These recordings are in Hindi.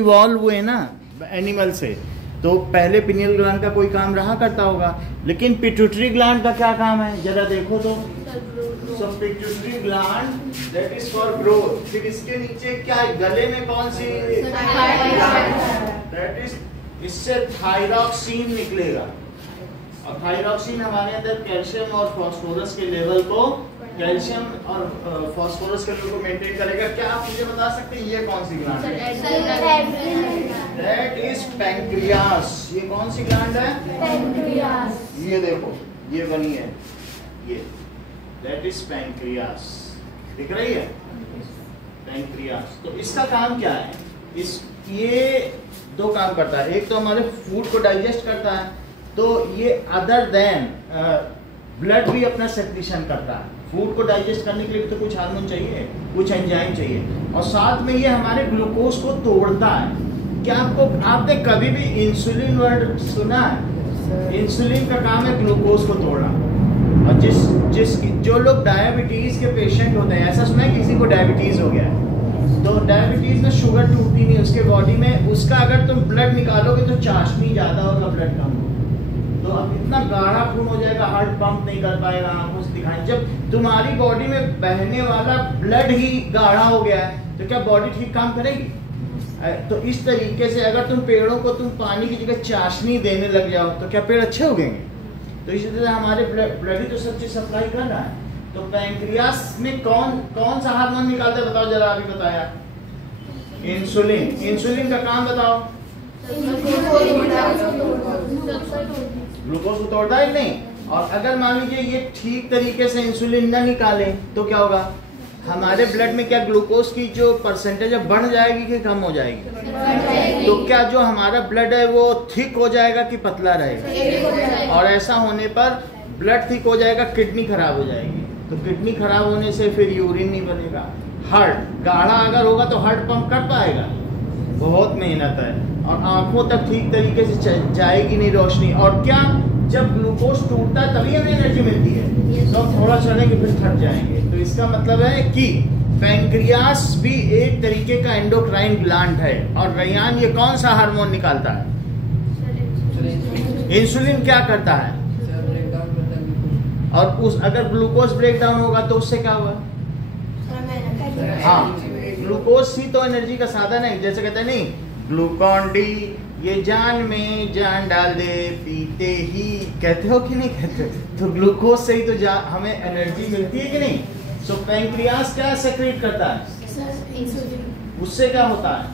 इवॉल्व हुए ना एनिमल से, तो पहले पिनियल ग्लैंड का कोई काम रहा करता होगा, लेकिन पिट्यूटरी ग्लैंड का क्या काम है जरा देखो तो। So pituitary gland that is for growth. फिर इसके नीचे क्या है, गले में कौन सी, दैट इज, इससे थायरॉक्सिन निकलेगा, और थायरॉक्सिन हमारे अंदर कैल्शियम और फास्फोरस के लेवल को, कैल्शियम और फास्फोरस के लेवल को मेंटेन करेगा। क्या आप मुझे बता सकते हैं ये कौन सी ग्लैंड है? That is pancreas. ये कौन सी ग्लैंड है? पैंक्रियास। ये देखो ये बनी है, ये दैट इज पैंक्रियास, दिख रही है पैंक्रियास। तो इसका काम क्या है? इस ये दो काम करता है, एक तो हमारे फूड को डाइजेस्ट करता है, तो ये अदर देन ब्लड भी अपना सेक्रीशन करता है। फूड को डाइजेस्ट करने के लिए तो कुछ हार्मोन चाहिए, कुछ एंजाइम चाहिए, और साथ में ये हमारे ग्लूकोज को तोड़ता है। क्या आपने कभी भी इंसुलिन वर्ड सुना है? इंसुलिन का काम है ग्लूकोज को तोड़ना। और जो लोग डायबिटीज के पेशेंट होते हैं, ऐसा सुना है किसी को डायबिटीज हो गया है, तो डायबिटीज में शुगर टूटती नहीं उसके बॉडी में, उसका अगर तुम ब्लड निकालोगे तो चाशनी ज्यादा होगा, ब्लड कम होगा, तो अब इतना गाढ़ा खून हो जाएगा, हार्ट पंप नहीं कर पाएगा, आंखों से दिखाई। जब तुम्हारी बॉडी में बहने वाला ब्लड ही गाढ़ा हो गया है तो क्या बॉडी ठीक काम करेगी? तो इस तरीके से अगर तुम पेड़ों को तुम पानी की जगह चाशनी देने लग जाओ तो क्या पेड़ अच्छे उगेंगे? तो इसी तरह हमारे ब्लड ही तो सब चीज सप्लाई कर रहा है। तो पैंक्रियास में कौन सा हार्मोन निकालता है बताओ जरा, अभी बताया इंसुलिन। इंसुलिन का काम बताओ। ग्लूकोज को तोड़ता है नहीं। और अगर मान लीजिए ये ठीक तरीके से इंसुलिन न निकाले तो क्या होगा? हमारे ब्लड में क्या ग्लूकोज की जो परसेंटेज है बढ़ जाएगी कि कम हो जाएगी? तो क्या जो हमारा ब्लड है वो थिक हो जाएगा कि पतला रहेगा? और ऐसा होने पर ब्लड थिक हो जाएगा, किडनी खराब हो जाएगी, तो किडनी खराब होने से फिर यूरिन नहीं बनेगा। हार्ट गाढ़ा अगर होगा तो हार्ट पंप कर पाएगा, बहुत मेहनत है, और आंखों तक ठीक तरीके से जाएगी नहीं रोशनी। और क्या, जब ग्लूकोज टूटता है तभी हमें एनर्जी मिलती है, तो थोड़ा चलेंगे फिर थक जाएंगे। तो इसका मतलब है कि पैंक्रियास भी एक तरीके का एंडोक्राइन ग्लैंड है। और रैयान, ये कौन सा हार्मोन निकालता है? इंसुलिन क्या करता है? और अगर ग्लूकोज ब्रेक डाउन होगा तो उससे क्या होगा? हाँ, ग्लूकोज ही तो एनर्जी का साधन है। जैसे कहते हैं नहीं, ग्लूकॉन डी ये जान में जान डाल दे पीते ही, कहते हो कि नहीं कहते? तो ग्लूकोज से ही तो हमें एनर्जी मिलती है कि नहीं? सो पैंक्रियास क्या सेक्रेट करता है? उससे क्या होता है?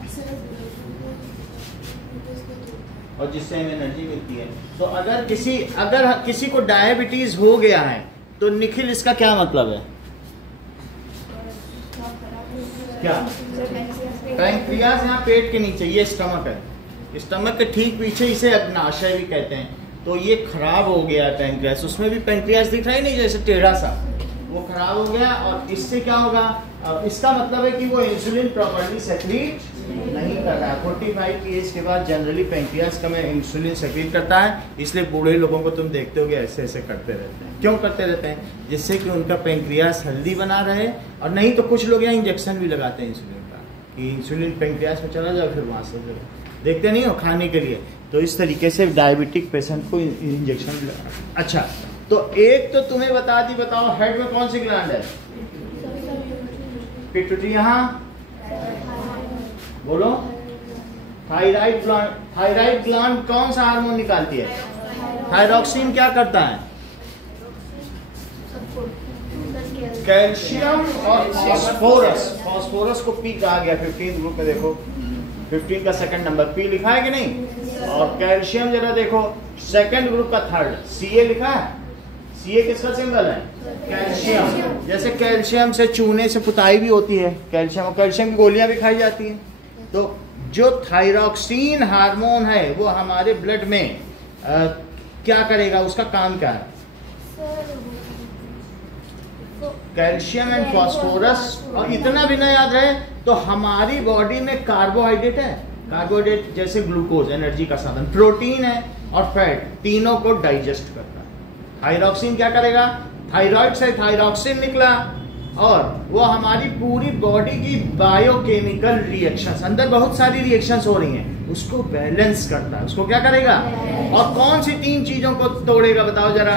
और जिससे हमें एनर्जी मिलती है। तो अगर किसी को डायबिटीज हो गया है तो निखिल इसका क्या मतलब है? क्या? पैंक्रियास यहाँ पेट के नीचे, ये स्टमक है, स्टमक के ठीक पीछे इसे अग्नाशय भी कहते हैं। तो ये खराब हो गया पैंक्रियास, उसमें भी पैंक्रियास दिख रहा ही नहीं, जैसे टेढ़ा सा, वो खराब हो गया। और इससे क्या होगा? इसका मतलब है कि वो इंसुलिन प्रॉपर्ली सेक्रीट नहीं कर रहा है। 45 की एज के बाद जनरली पैंक्रियास का में इंसुलिन सेक्रीट करता है, इसलिए बूढ़े लोगों को तुम देखते हो ऐसे ऐसे करते रहते हैं। क्यों करते रहते हैं? जिससे कि उनका पैंक्रियास हेल्दी बना रहे। और नहीं तो कुछ लोग यहाँ इंजेक्शन भी लगाते हैं इंसुलिन का, कि इंसुलिन पैंक्रियास में चला जाए, फिर वहाँ से देखते नहीं हो खाने के लिए। तो इस तरीके से डायबिटिक पेशेंट को इंजेक्शन भी लगा। अच्छा, तो एक तो तुम्हें बता दी, बताओ हेड में कौन सी ग्लैंड है? पिट्यूटरी। यहाँ बोलो, थायराइड ग्लैंड। थायराइड ग्लैंड कौन सा हार्मोन निकालती है? थायरॉक्सिन क्या करता है? कैल्शियम और फास्फोरस। फास्फोरस को पी कहा गया 15 ग्रुप में, देखो 15 का सेकंड नंबर पी लिखा है कि नहीं? और कैल्शियम जरा देखो सेकंड ग्रुप का थर्ड Ca लिखा है। Ca किसका सिंबल है? कैल्शियम। जैसे कैल्शियम से चूने से पुताई भी होती है, कैल्शियम, और कैल्शियम की गोलियां भी खाई जाती हैं। तो जो थायरॉक्सिन हार्मोन है वो हमारे ब्लड में क्या करेगा? उसका काम क्या है? Calcium and phosphorus. और इतना भी ना याद रहे तो हमारी बॉडी में कार्बोहाइड्रेट है, कार्बोहाइड्रेट जैसे ग्लूकोज एनर्जी का साधन, प्रोटीन है और फैट, तीनों को डाइजेस्ट करता है। थायरॉक्सिन क्या करेगा? थायराइड से थायरॉक्सिन निकला, और वो हमारी पूरी बॉडी की बायोकेमिकल रिएक्शंस, अंदर बहुत सारी रिएक्शंस हो रही हैं, उसको बैलेंस करता है। उसको क्या करेगा? और कौन सी 3 चीजों को तोड़ेगा बताओ जरा?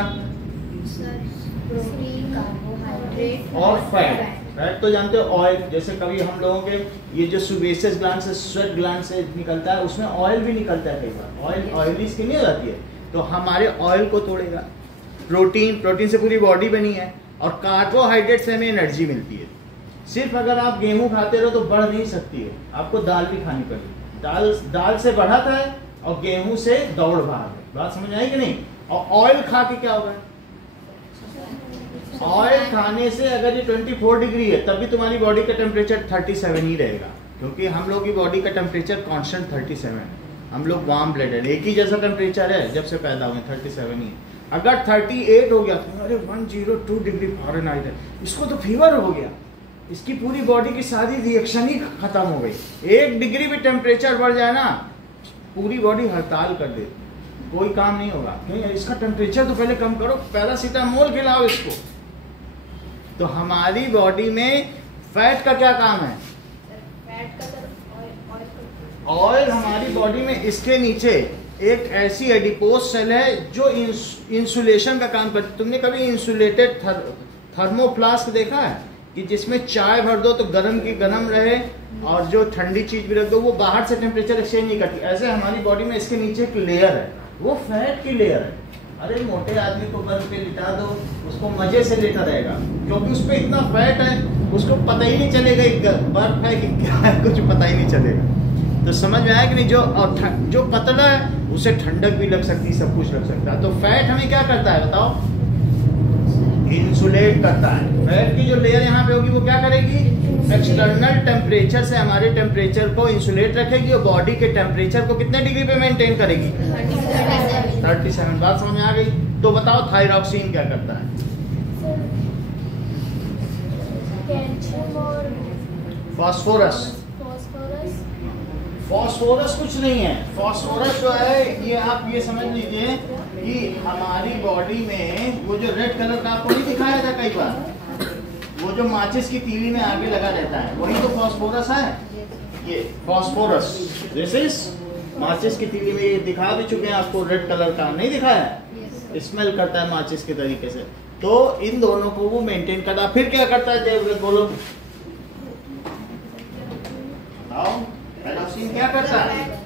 और फैट। फैट तो जानते हो, ऑयल। जैसे कभी हम लोगों के ये जो सुबेसियस ग्लैंड से, स्वेट ग्लैंड से निकलता है, उसमें ऑयल भी निकलता है कई बार। ऑयली स्किन नहीं हो जाती है, तो हमारे ऑयल को तोड़ेगा। प्रोटीन से पूरी बॉडी बनी है, और कार्बोहाइड्रेट से हमें एनर्जी मिलती है। सिर्फ अगर आप गेहूं खाते रहो तो बढ़ नहीं सकती है, आपको दाल भी खानी पड़ेगी। दाल से बढ़ाता है और गेहूं से दौड़ भाग है। बात समझ आई कि नहीं? और ऑयल खा के क्या होगा? ऑयल खाने से अगर ये 24 डिग्री है, तब भी तुम्हारी बॉडी का टेम्परेचर 37 ही रहेगा, क्योंकि हम लोग की बॉडी का टेम्परेचर कांस्टेंट 37 है। हम लोग वार्म ब्लडेड, एक ही जैसा टेम्परेचर है जब से पैदा हुए, 37 ही है। अगर 38 हो गया तो अरे 102 डिग्री फ़ारेनहाइट है, इसको तो फीवर हो गया, इसकी पूरी बॉडी की सारी रिएक्शन ही खत्म हो गई। 1 डिग्री भी टेम्परेचर बढ़ जाए ना, पूरी बॉडी हड़ताल कर दे, कोई काम नहीं होगा। क्यों? इसका टेम्परेचर तो पहले कम करो, पैरासीटामोल खिलाओ इसको। तो हमारी बॉडी में फैट का क्या काम है? ऑयल हमारी बॉडी में इसके नीचे एक ऐसी एडिपोज सेल है जो इंसुलेशन का काम करती है। तुमने कभी इंसुलेटेड थर्मोफ्लास्क देखा है कि जिसमें चाय भर दो तो गर्म की गर्म रहे, और जो ठंडी चीज भी रख दो वो बाहर से टेम्परेचर एक्सचेंज नहीं करती? ऐसे हमारी बॉडी में इसके नीचे एक लेयर है, वो फैट की लेयर है। अरे मोटे आदमी को बर्फ पे लिटा दो, उसको मजे से लेटा रहेगा, क्योंकि उस पर इतना फैट है, उसको पता ही नहीं चलेगा बर्फ है कि क्या है, कुछ पता ही नहीं चलेगा। तो समझ में आया कि नहीं? जो पतला है उसे ठंडक भी लग सकती है, सब कुछ लग सकता है। तो फैट हमें क्या करता है बताओ? इंसुलेट करता है। फैट की जो लेयर यहाँ पे होगी वो क्या करेगी? एक्सटर्नल टेम्परेचर से हमारे टेम्परेचर को इंसुलेट रखेगी, और बॉडी के टेम्परेचर को कितने डिग्री पे मेंटेन करेगी? 37। बात समझ में आ गई? तो बताओ थायरॉक्सिन क्या करता है? फास्फोरस। फास्फोरस कुछ नहीं है। फास्फोरस जो है, ये आप ये समझ लीजिए कि हमारी बॉडी में वो जो रेड कलर का आपको नहीं दिखाया था कई बार, वो जो माचिस की तीली में आगे लगा रहता है, वही तो फास्फोरस है। ये फास्फोरस, दिस इज माचिस की तीली में, ये दिखा भी चुके हैं आपको, रेड कलर का नहीं दिखाया? स्मेल करता है माचिस के तरीके से। तो इन दोनों को वो मेंटेन करता है। फिर क्या करता है देवव्रत, बोलो? थायरॉक्सिन क्या करता है?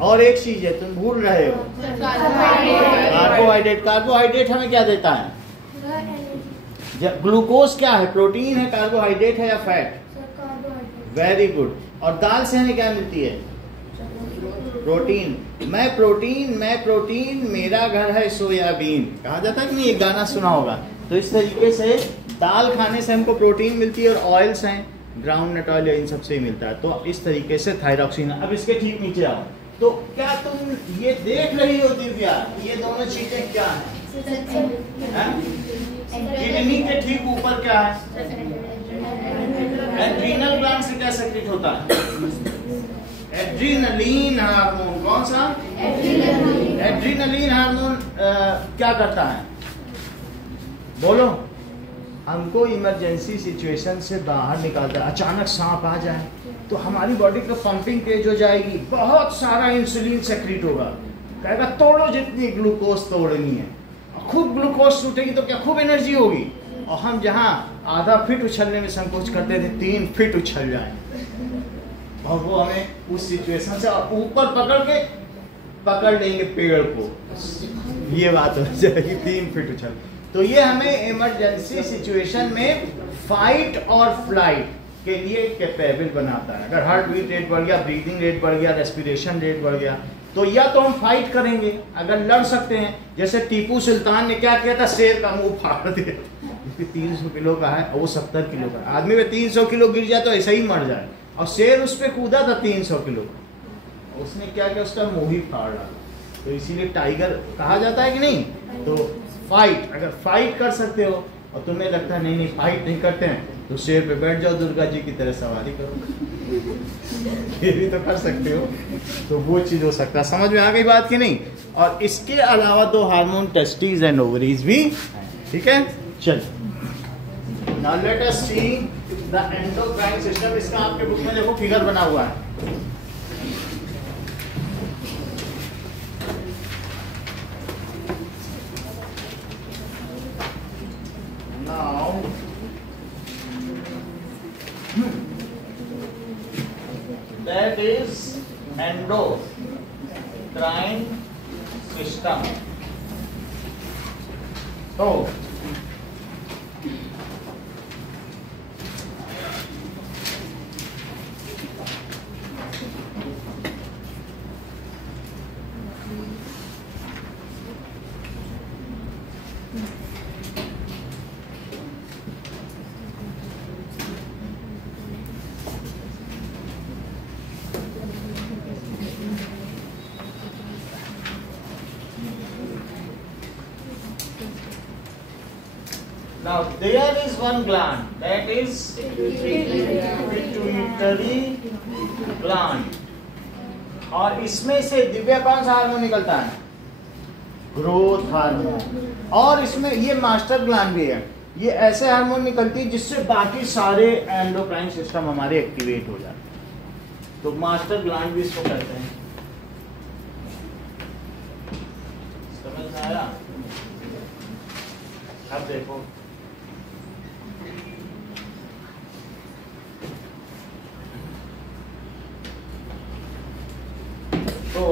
और एक चीज है तुम भूल रहे हो, कार्बोहाइड्रेट। कार्बोहाइड्रेट हमें क्या देता है? ग्लूकोज क्या है? प्रोटीन है, कार्बोहाइड्रेट है या फैट? Very good. और दाल से हमें क्या मिलती है? प्रोटीन। मैं प्रोटीन, मेरा घर है सोयाबीन, कहा जाता है कि नहीं? ये गाना सुना होगा। तो इस तरीके से दाल खाने से हमको प्रोटीन मिलती है, और ऑयल्स हैं, ग्राउंडनट ऑयल, इन सबसे ही मिलता है। तो इस तरीके से थायरॉक्सिन। अब इसके ठीक नीचे आओ, तो क्या तुम ये देख रही हो दिव्या, ये दोनों चीजें क्या है? किडनी के ठीक ऊपर क्या है? एड्रीनल ग्लैंड से क्या सेक्रेट होता है? Adrenaline hormone. कौन सा? एड्रीनलिन हार्मोन क्या करता है? बोलो। हमको इमरजेंसी सिचुएशन से बाहर निकालता है। अचानक सांप आ जाए तो हमारी बॉडी का पंपिंग तेज हो जाएगी, बहुत सारा इंसुलिन सेक्रेट होगा, कहेगा तोड़ो जितनी ग्लूकोज तोड़नी है। खूब ग्लूकोज टूटेगी तो क्या खूब एनर्जी होगी, और हम जहाँ आधा फीट उछलने में संकोच करते थे 3 फीट उछल जाए, और वो हमें उस सिचुएशन से ऊपर पकड़ लेंगे पेड़ को, ये बात हो जाएगी 3 फीट उछल। तो ये हमें इमरजेंसी सिचुएशन में फाइट और फ्लाइट के लिए कैपेबल बनाता है। अगर हार्ट बीट रेट बढ़ गया, ब्रीदिंग रेट बढ़ गया, रेस्पिरेशन रेट बढ़ गया, तो या तो हम फाइट करेंगे, अगर लड़ सकते हैं। जैसे टीपू सुल्तान ने क्या किया था? शेर का मुंह फाड़ दिया। 300 किलो का है और वो 70 किलो का। आदमी में 300 किलो गिर जाए तो ऐसा ही मर जाए, और शेर उस पर कूदा था 300 किलो का, उसने क्या किया? उसका मुंह ही फाड़ डाला। तो इसीलिए टाइगर कहा जाता है कि नहीं? तो फाइट, अगर फाइट कर सकते हो और तुम्हें लगता है नहीं फाइट नहीं करते हैं, तो शेर पे बैठ जाओ, दुर्गा जी की तरह सवारी करो। ये भी तो कर सकते हो। तो वो चीज हो सकता है। समझ में आ गई बात कि नहीं? और इसके अलावा 2 हार्मोन टेस्टिस एंड ओवरीज भी, ठीक है? चल Now let us see the endocrine system. इसका आपके बुक में देखो फिगर बना हुआ है. Now that is endocrine system. So now there is one gland, that is pituitary gland. और इसमें से दिव्या कौन सा हार्मोन निकलता है? Growth hormone. और इसमें ये मास्टर ग्लैंड भी है. ये ऐसे हार्मोन निकलती है जिससे बाकी सारे एंडोक्राइन सिस्टम हमारे एक्टिवेट हो जाते हैं. तो मास्टर ग्लैंड भी इसको कहते हैं. समझ में आया? अब देखो तो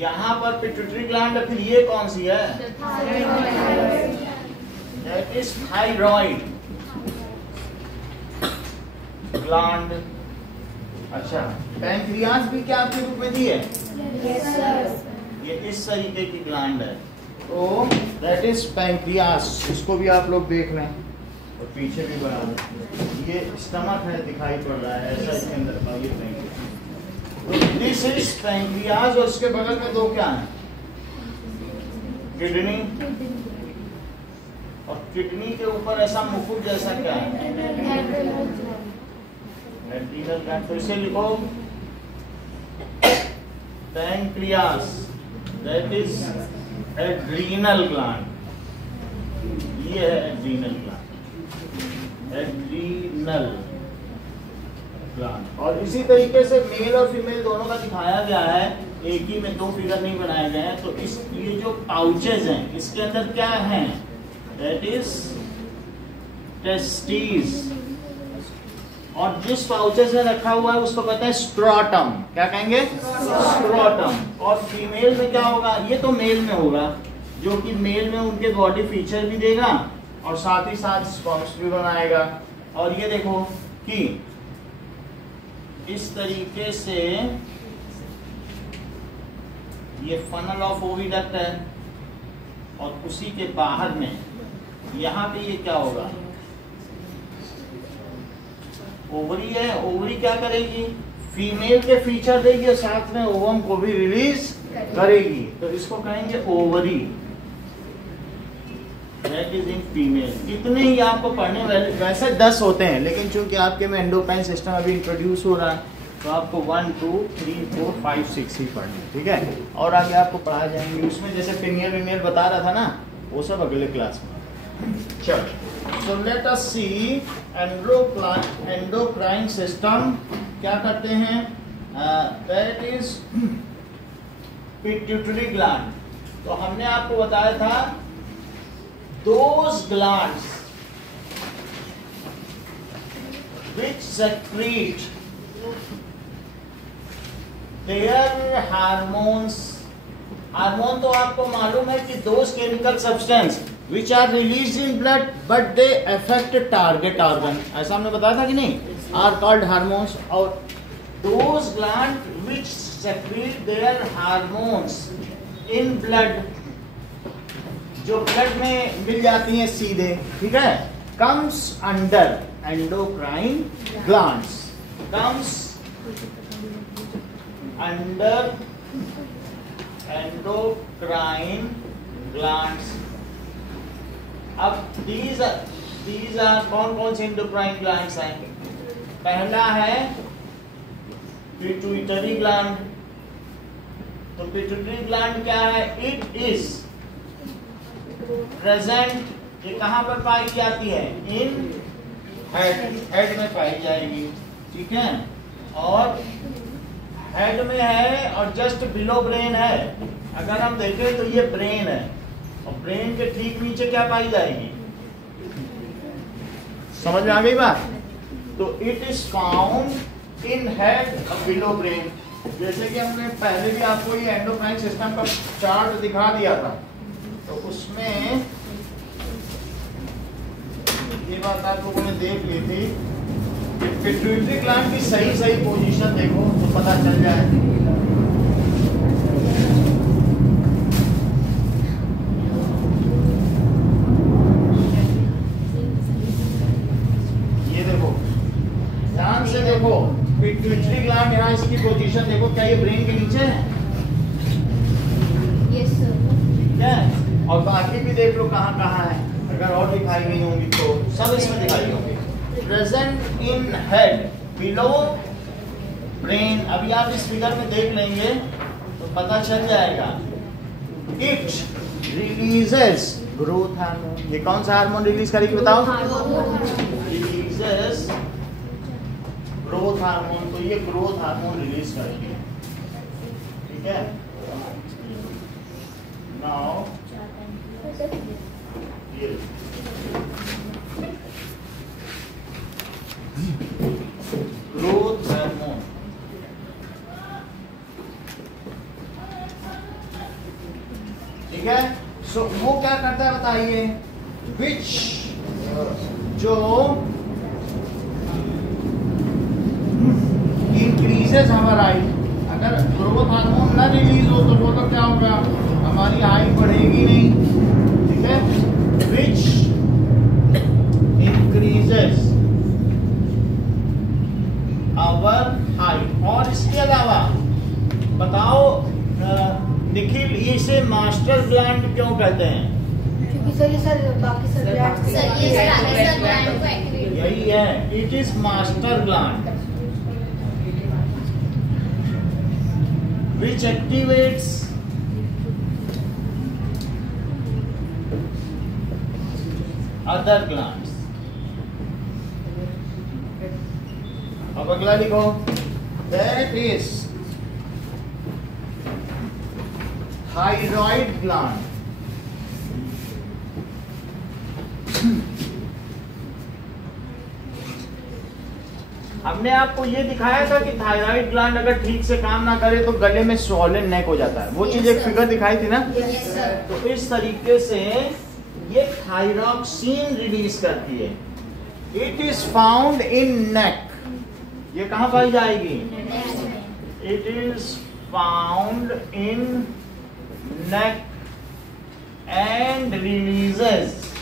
यहां पर पिट्यूटरी ग्लैंड है. फिर ये कौन सी है? That is thyroid gland. अच्छा, पैंक्रियास भी क्या आपके रूप में दी है? ये इस तरीके की ग्लैंड है. तो दैट इज पैंक्रियास. इसको भी आप लोग देख लें और पीछे भी बना लें. ये स्टमक है, दिखाई पड़ रहा है ऐसा इसके अंदर का. ये पैंक्रियास. This is pancreas. और उसके बगल में दो क्या है? किडनी. और किडनी के ऊपर ऐसा मुकुट जैसा क्या है? Adrenal gland. तो इसे लिखो pancreas. That is adrenal gland. ये है एड्रीनल ग्लैंड. Adrenal gland. और इसी तरीके से मेल और फीमेल दोनों का दिखाया गया है. एक ही में दो फिगर नहीं बनाए गए हैं. तो इस ये जो पाउचेज हैं इसके अंदर क्या है? That is testis. और जिस पाउचेज में रखा हुआ है उसको कहते हैं स्ट्रोटम. क्या कहेंगे? स्ट्रोटम. और फीमेल में क्या होगा? ये तो मेल में होगा, जो कि मेल में उनके बॉडी फीचर भी देगा और साथ ही साथ स्पर्म्स भी बनाएगा. और ये देखो कि इस तरीके से ये फनल ऑफ ओविडक्ट है. और उसी के बाहर में यहाँ पे ये क्या होगा? ओवरी है. ओवरी क्या करेगी? फीमेल के फीचर देगी और साथ में ओवम को भी रिलीज करेगी. तो इसको कहेंगे ovary. That is in female. कितने ही आपको पढ़ने वाले, वैसे 10 होते हैं, लेकिन चूंकि आपके में एंडोक्राइन सिस्टम अभी इंट्रोड्यूस हो रहा है तो आपको 1 2 3 4 5 6 ही पढ़ने. ठीक है? और आगे आपको पढ़ा जाएंगे. उसमें जैसे फीमेल फीमेल बता रहा था ना, वो सब अगले क्लास में. चलो, सो लेट अस सी एंडोक्राइन सिस्टम क्या करते हैं. That is pituitary gland. तो हमने आपको बताया था those glands which secrete their hormones. Hormone तो आपको मालूम है कि those chemical substance which are released in blood but they affect target organ. ऐसा हमने बताया था कि नहीं? are called hormones. और those glands which secrete their hormones in blood, जो ब्लड में मिल जाती हैं सीधे. ठीक है? comes under endocrine glands. comes under endocrine glands. अब these are कौन से endocrine glands हैं? पहला है पिट्यूटरी ग्लैंड. तो पिट्यूटरी ग्लैंड क्या है? इट इज present ये कहाँ पर पाई जाती है? इन हेड में पाई जाएगी, ठीक है। और हेड में है और जस्ट बिलो ब्रेन है। अगर हम देखें तो ये ब्रेन है और ब्रेन के ठीक नीचे क्या पाई जाएगी? समझ में आ गई बात? तो it is found in head और बिलो ब्रेन। जैसे कि हमने पहले भी आपको ये एंडोक्राइन सिस्टम का चार्ट दिखा दिया था, तो उसमें ये बात आप लोगों ने देख ली थी कि पिट्यूटरी ग्लैंड की सही पोजीशन देखो तो पता चल जाए। ये देखो, ध्यान से देखो, पिट्यूटरी ग्लैंड यहाँ इसकी पोजीशन देखो, क्या ये ब्रेन के नीचे है? Yes sir. ठीक है, और बाकी भी देख लो कहाँ कहाँ है। अगर और दिखाई गई होंगी तो सब इसमें दिखाई होंगी। Present in head below brain. अभी आप इस फिगर में देख लेंगे तो पता चल जाएगा। It releases growth hormone. ये कौन सा हार्मोन रिलीज करेगी बताओ? Releases growth hormone. तो ये ग्रोथ हार्मोन रिलीज करेगी, ठीक है। नाउ ग्रोथ हार्मोन, ठीक है। सो वो क्या करता है बताइए? विच जो इंक्रीजेस हमारा हाइट। अगर ग्रोथ हार्मोन ना रिलीज हो तो वो तो क्या होगा? हमारी हाइट बढ़ेगी नहीं, ठीक है। Which increases our height. और इसके अलावा बताओ निखिल, इसे मास्टर ग्लैंड क्यों कहते हैं? क्योंकि सर ये बाकी यही है, it is master gland which activates other glands. अब अगला लिखो, that is thyroid gland. हमने आपको ये दिखाया था कि थायराइड ग्लैंड अगर ठीक से काम ना करे तो गले में स्वॉलन नेक हो जाता है। वो चीज एक फिगर दिखाई थी ना? तो इस तरीके से ये थायरॉक्सिन रिलीज करती है। इट इज फाउंड इन नेक। ये कहाँ पाई जाएगी? It is found in neck and releases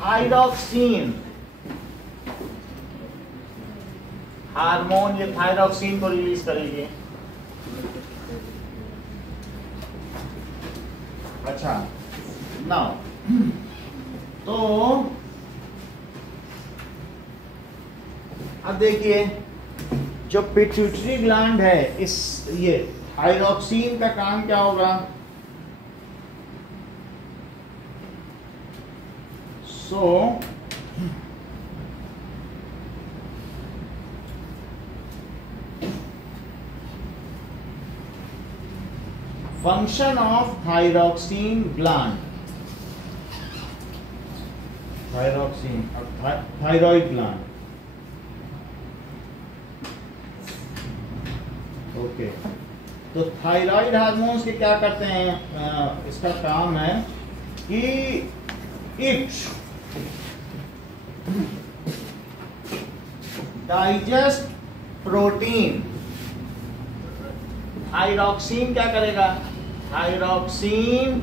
thyroxine hormone. ये थायरॉक्सिन को रिलीज करेगी। अच्छा, नाउ तो अब देखिए, जो पिट्यूटरी ग्लैंड है, इस ये थायरॉक्सिन का काम क्या होगा? Function of thyroxine gland, thyroid gland. Okay, तो थायराइड हार्मोन्स के क्या करते हैं? इसका काम है कि इट डाइजेस्ट प्रोटीन। थायरॉक्सिन क्या करेगा? थायरॉक्सिन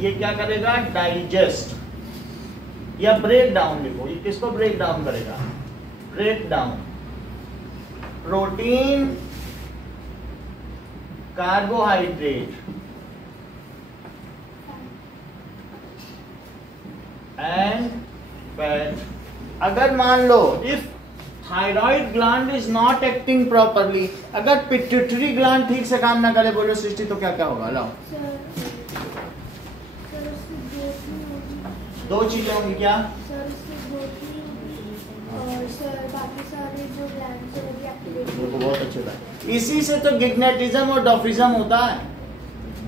ये क्या करेगा? डाइजेस्ट या ब्रेक डाउन। लिखो, ये किसको ब्रेक डाउन करेगा? Break down protein, carbohydrate and fat. अगर मान लो if thyroid gland is not acting properly, अगर पिट्यूटरी ग्लैंड ठीक से काम ना करे, बोलो सृष्टि, तो क्या क्या होगा? लाओ। दो चीजें होंगी क्या? सर इससे प्रोटीन और सर बाकी सारे जो ग्लैंड्स हैं वो भी एक्टिवेट देखो बहुत अच्छा था। इसी से तो गिग्नेटिज्म और डॉर्फिज्म होता है,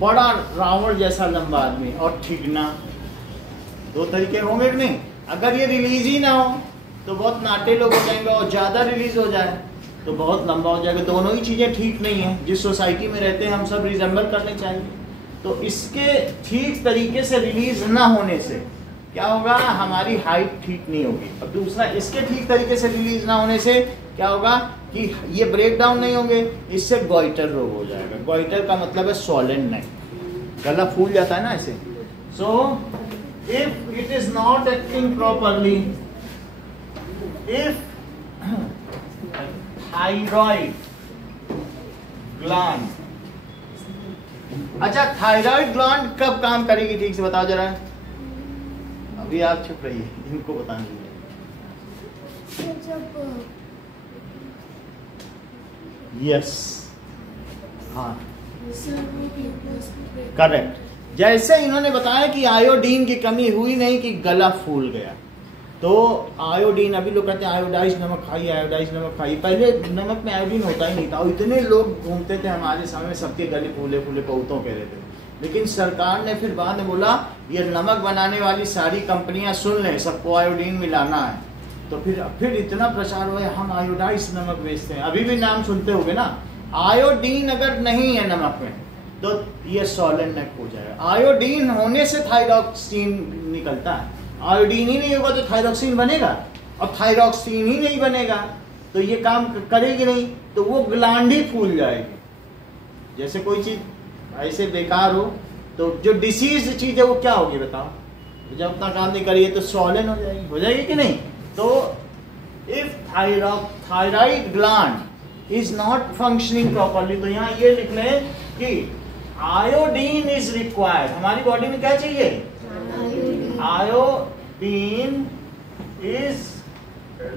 बड़ा रावण जैसा लंबा आदमी और ठिगना। दो तरीके होंगे कि नहीं? अगर ये रिलीज ही ना हो तो बहुत नाटे लोग हो जाएंगे, और ज्यादा रिलीज हो जाए तो बहुत लंबा हो जाएगा। दोनों ही चीजें ठीक नहीं है। जिस सोसाइटी में रहते हैं हम सब रिजेंबल करने चाहिए। तो इसके ठीक तरीके से रिलीज ना होने से क्या होगा? हमारी हाइट ठीक नहीं होगी। और दूसरा, इसके ठीक तरीके से रिलीज ना होने से क्या होगा कि ये ब्रेक डाउन नहीं होंगे, इससे गॉइटर रोग हो जाएगा। गॉइटर का मतलब है स्वॉलन नेक, गला फूल जाता है ना ऐसे। So if it is not acting properly, if thyroid gland, अच्छा थायराइड ग्लैंड कब काम करेगी ठीक से बताओ जरा। अभी आप चुप रहिए, इनको बताने दीजिए। जब यस, हाँ करेक्ट। जैसे इन्होंने बताया कि आयोडीन की कमी हुई नहीं कि गला फूल गया, तो आयोडीन, अभी लोग कहते हैं आयोडाइज नमक खाइए, आयोडाइज नमक खाइए। पहले नमक में आयोडीन होता ही नहीं था, और इतने लोग घूमते थे हमारे समय में, सबके गले फूले फूले बहुतों कह रहे थे। लेकिन सरकार ने फिर बाद में बोला ये नमक बनाने वाली सारी कंपनियां सुन लें, सबको आयोडीन मिलाना है। तो फिर इतना प्रचार हुआ हम आयोडाइज नमक बेचते हैं। अभी भी नाम सुनते होंगे ना। आयोडीन अगर नहीं है नमक में तो ये स्वॉलन नेक हो जाएगा। आयोडीन होने से थायरॉक्सिन निकलता है। आयोडीन ही नहीं होगा तो थायरॉक्सिन बनेगा, और थायरॉक्सिन ही नहीं बनेगा तो ये काम करेगी नहीं, तो वो ग्लैंड ही फूल जाएगी। जैसे कोई चीज ऐसे बेकार हो तो जो डिसीज चीज है वो क्या होगी बताओ? जब उतना काम नहीं करिए तो स्वॉलन हो जाएगी कि नहीं? तो if thyroid gland is not functioning properly, तो यहाँ ये लिख लें कि आयोडीन इज रिक्वायर्ड। हमारी बॉडी में क्या चाहिए? Iodine is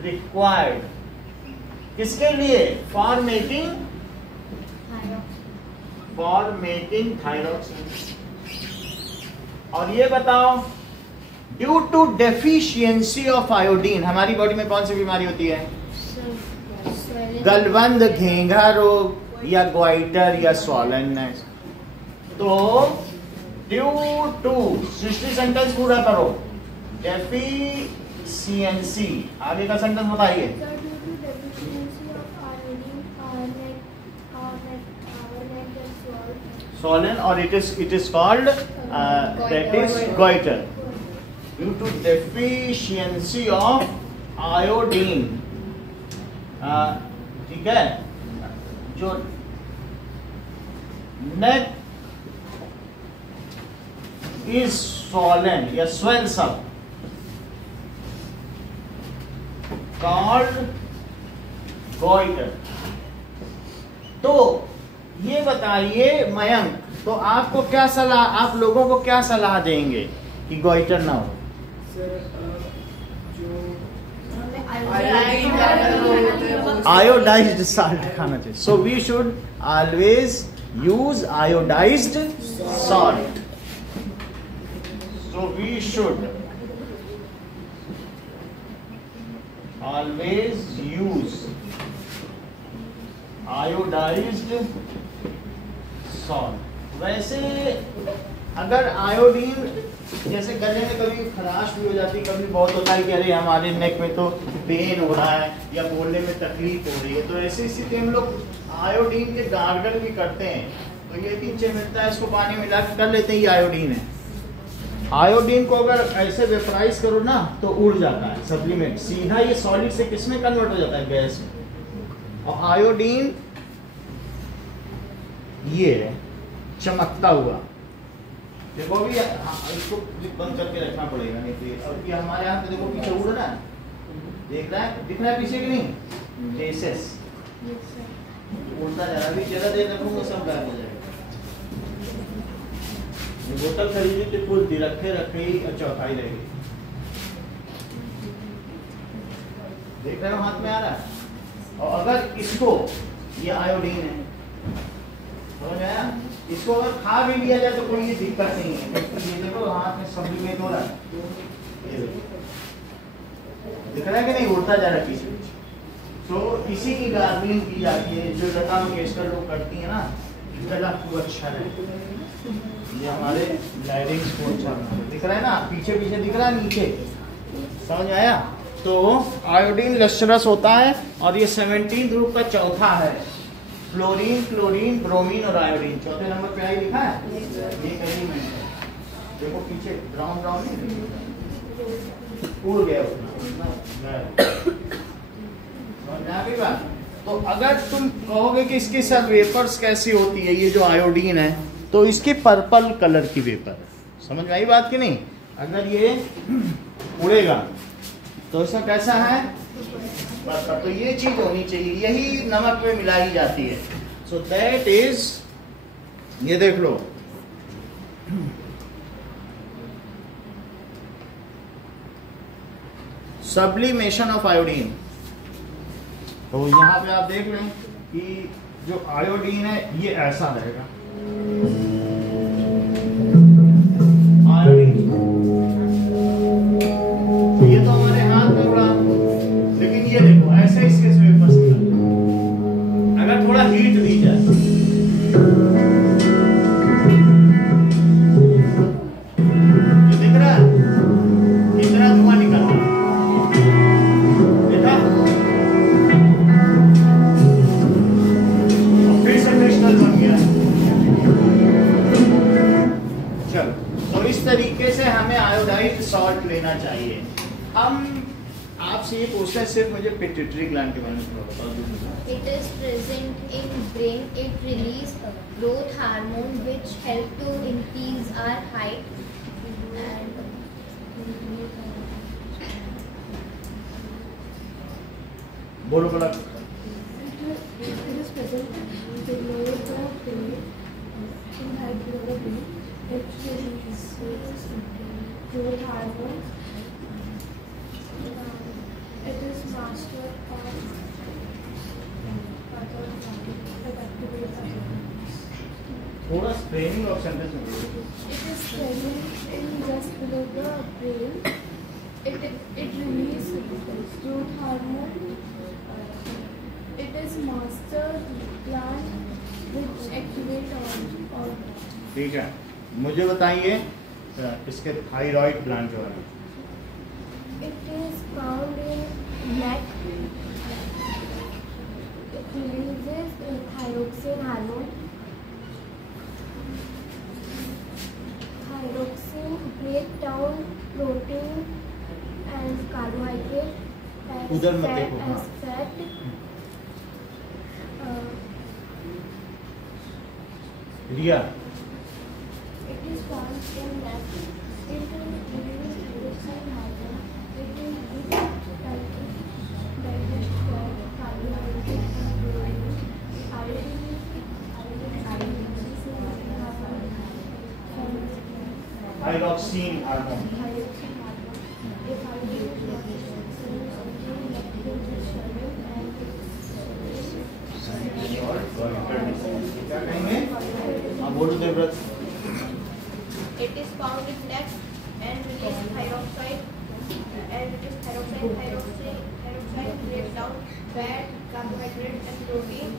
required. किसके लिए? For making thyroxine. और ये बताओ, due to deficiency of iodine हमारी बॉडी में कौन सी बीमारी होती है? गलबंद, घेंघा रोग, या ग्वाइटर, या स्वॉलनेस। तो ड्यू टू, सृष्टि सेंटेंस पूरा करो। डेफिशिएंसी, आगे का सेंटेंस बताइए। Swollen, or it is called that is goiter due to deficiency of iodine। ठीक है, जो neck is swollen या swells up called goiter। तो ये बताइए मयंक, तो आपको क्या सलाह, आप लोगों को क्या सलाह देंगे कि गोइटर ना हो? आयोडाइज्ड साल्ट खाना चाहिए। So we should always use iodised salt. So we should always use iodised salt. वैसे अगर आयोडीन, जैसे गले में कभी खराश भी हो जाती है, कभी बहुत होता है कि अरे हमारे नेक में तो पेन हो रहा है या बोलने में तकलीफ हो रही है, तो ऐसी स्थिति हम लोग आयोडीन के गार्गल भी करते हैं। तो ये 3 मिलता है, इसको पानी मिला के कर लेते हैं, ये आयोडीन है। आयोडीन को अगर ऐसे वेपराइज करो ना तो उड़ जाता है, सप्लीमेंट सीधा ये सॉलिड से किस में कन्वर्ट हो जाता है? गैस में। और आयोडीन ये चमकता हुआ, देखो अभी इसको बंद करके रखना पड़ेगा, नहीं तो अब ये हमारे हाथ में देखो पीछे उड़ रहा है, देख रहा है, दिख रहा है पीछे कि नहीं? जेसेस उड़ता जा रहा है। अभी जरा देर रखूंगा सब गायब हो जाएगा। बोतल खरीदी तो फुल थी, रखे ही चौथाई रहेगी। देख रहे हो हाथ में आ रहा है। और अगर इसको, ये आयोडीन है, समझ आया? इसको अगर खा भी लिया जाए तो कोई दिक्कत नहीं है। ये देखो हाथ में सप्लीमेंट हो रहा है, ये दिख रहा है कि नहीं, उड़ता जा रहा है पीछे पीछे। तो इसी की गार्डनिंग की जाती है, जो लता मंगेशकर लोग करती है ना, गला खूब अच्छा है। ये हमारे ग्लाइडिंग स्पोर्ट दिख रहा है ना, पीछे पीछे दिख रहा है नीचे, समझ आया। तो आयोडीन लस्ट्रस होता है और ये 17 ग्रुप का चौथा है। फ्लोरीन, क्लोरीन, ब्रोमीन और आयोडीन चौथे नंबर पे आई लिखा है। ये एलिमेंट है, देखो पीछे ब्राउन ब्राउन नहीं उड़ गया उतना। तो अगर तुम कहोगे कि इसकी सर वेपर्स कैसी होती है, ये जो आयोडीन है तो इसकी पर्पल कलर की वेपर है, समझ में आई बात कि नहीं। अगर ये उड़ेगा तो इसका कैसा है पर्पल, तो ये चीज होनी चाहिए, यही नमक में मिलाई जाती है। सो दैट इज, ये देख लो सब्लिमेशन ऑफ आयोडीन। तो यहाँ पे आप देख लें कि जो आयोडीन है ये ऐसा रहेगा, आयोडीन ये तो हमारे हाथ में उड़ा, लेकिन ये देखो ऐसे इसके वेपर्स निकलते हैं। अगर थोड़ा हीट दी जाए, ये दिख रहा है कितना धुआं निकल रहा है, देखा। फिर से क्रिस्टल बन गया। चलो, तो इस तरीके से हमें आयोडाइज्ड सॉल्ट लेना चाहिए। हम आपसे ये पूछते हैं, सिर्फ मुझे पिट्यूटरी ग्लैंड के बारे में थोड़ा बता दो। It is present in brain. It releases growth hormone which help to increase our height. And बोलो बोला। It is present below the brain, inside the brain. It releases growth hormones. It is master of थोड़ा स्ट्रेनिंग ऑफ सेंटेंस में बोलो। It is present in just below the brain. It releases growth hormone. It is master gland which activate all. ठीक है, मुझे बताइए इसके थायराइड ग्लैंड जो है। It is found in neck. It releases thyroxine hormone. Thyroxine break down protein and carbohydrate उधर मत देखो, हाँ। as fat. Riya, It is found in neck. It releases thyroxine hormone. It is good digest fat, carbohydrate and protein. Thyroxine hormone. क्या कहेंगे? हाँ बोलो Devvrat. it is found in neck and release thyroxine. And it is thyroxine breaks down fat, carbohydrate and protein.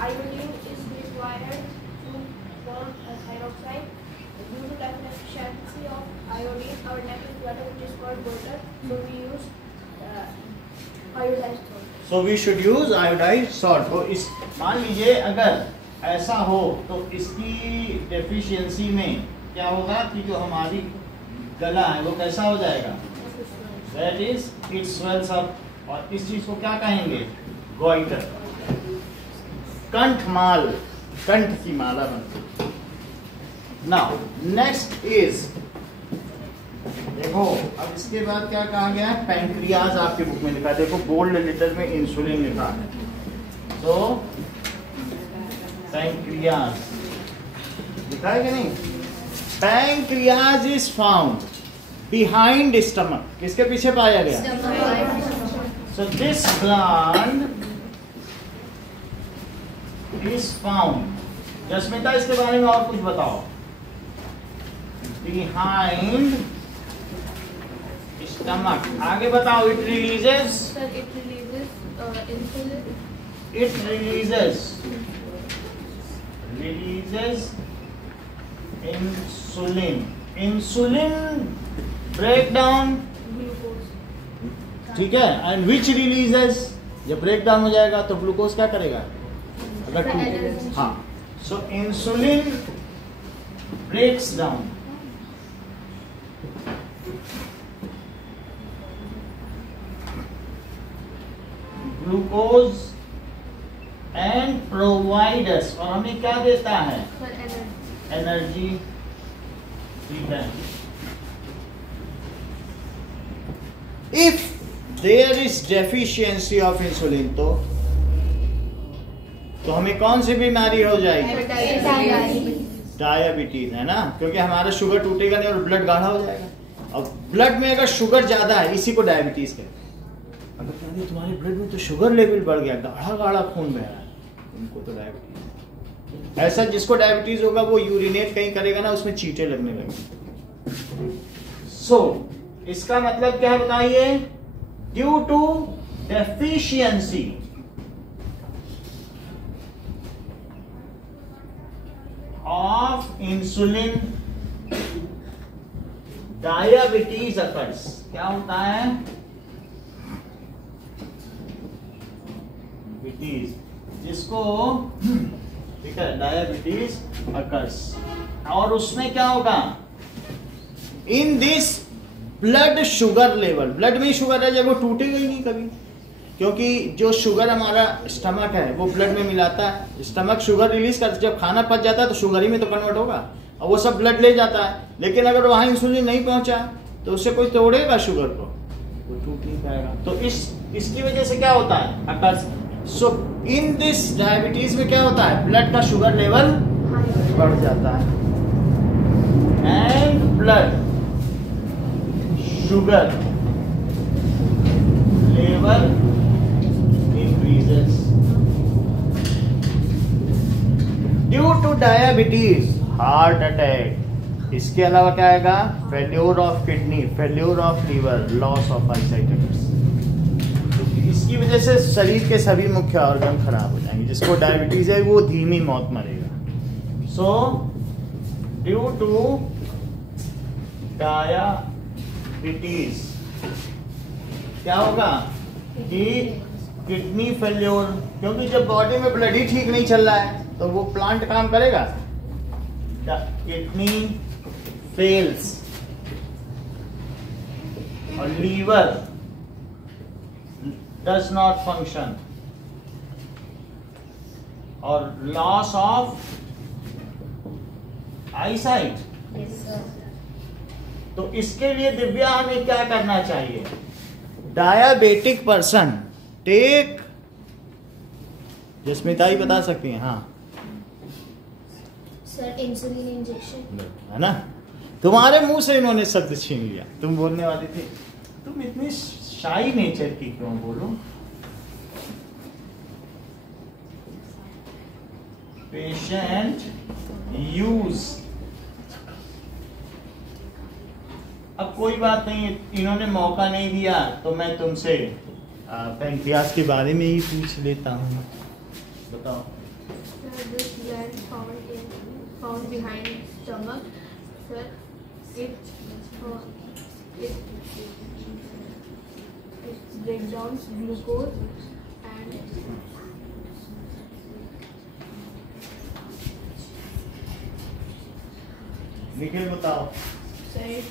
Iodine is required to form a thyroxine. Due to lack of efficiency of iodine, our neck is water which is called water. So we use iodized salt. So we should use iodized salt। तो इस मान लीजिए अगर ऐसा हो तो इसकी डेफिशिएंसी में क्या होगा कि जो हमारी गला है वो कैसा हो जाएगा, that is it swells up. और इस चीज को क्या कहेंगे, गोइटर। कंठमाल, कंठ की माला बनती। नाउ नेक्स्ट इज, देखो अब इसके बाद क्या कहा गया है, पैंक्रियाज आपके बुक में लिखा है, देखो बोल्ड लेटर में इंसुलिन लिखा है। तो पैंक्रियाज लिखा है कि नहीं। Pancreas is found behind stomach, किसके पीछे पाया गया, so this gland is found. Jasmita इसके बारे में और कुछ बताओ। Behind stomach. आगे बताओ, it releases, Sir, it releases insulin. It releases insulin. Insulin break down, Glucose. ठीक है, एंड विच रिलीजेस, जब ब्रेक डाउन हो जाएगा तो ग्लूकोज क्या करेगा, अगर The energy. हाँ, so insulin breaks down, glucose and provides, और हमें क्या देता है, Sir, energy. एनर्जी, ठीक है। If there is deficiency of insulin, तो हमें कौन सी बीमारी हो जाएगी, डायबिटीज, है ना, क्योंकि हमारा शुगर टूटेगा नहीं और ब्लड गाढ़ा हो जाएगा। अब ब्लड में अगर शुगर ज्यादा है, इसी को डायबिटीज कहते हैं। अगर कहते हैं तुम्हारे ब्लड में तो शुगर लेवल बढ़ गया, गाढ़ा गाढ़ा खून बह रहा है, उनको तो डायबिटीज। ऐसा जिसको डायबिटीज होगा वो यूरिनेट कहीं करेगा ना, उसमें चींटे लगने लगेंगे। सो इसका मतलब क्या है बताइए, due to deficiency of insulin diabetes occurs. क्या होता है, डायबिटीज, जिसको ठीक है, डायबिटीज अकर्स। और उसमें क्या होगा, in this blood sugar level, blood में ही शुगर है, जब वो टूटेगा ही नहीं कभी, क्योंकि जो शुगर हमारा स्टमक है वो ब्लड में मिलाता है, स्टमक शुगर रिलीज करता है, जब खाना पच जाता है तो शुगर ही में तो कन्वर्ट होगा, और वो सब ब्लड ले जाता है। लेकिन अगर वहां इंसुलिन नहीं पहुंचा तो उससे कोई तोड़ेगा शुगर को, वो टूट नहीं पाएगा। तो इसकी वजह से क्या होता है, occurs. So in this diabetes में क्या होता है, ब्लड का शुगर लेवल बढ़ जाता है, and blood sugar level increases. Due to diabetes heart attack, इसके अलावा क्या आएगा, failure of kidney, failure of liver, loss of eyesight. इसकी वजह से शरीर के सभी मुख्य ऑर्गन खराब हो जाएंगे। जिसको डायबिटीज है वो धीमी मौत मरेगा। सो ड्यू टू डायबिटीज क्या होगा कि किडनी फेल्योर, क्योंकि जब बॉडी में ब्लड ही ठीक नहीं चल रहा है तो वो प्लांट काम करेगा, किडनी फेल्स, और लीवर does not function, और loss of eyesight। तो इसके लिए दिव्या हमें क्या करना चाहिए, डायबिटिक पर्सन टेक, जसमिता ही बता सकती हैं, हाँ सर इंसुलिन इंजेक्शन, है ना, तुम्हारे मुंह से इन्होंने शब्द छीन लिया, तुम बोलने वाली थी। तुम इतनी शाई नेचर की क्यों बोलो। पेशेंट यूज, अब कोई बात नहीं, इन्होंने मौका नहीं दिया तो मैं तुमसे पैंक्रियास के बारे में ही पूछ लेता हूँ, बताओ। This gland found behind stomach. Sir, it breaks down glucose and Nikhil बताओ। sir, it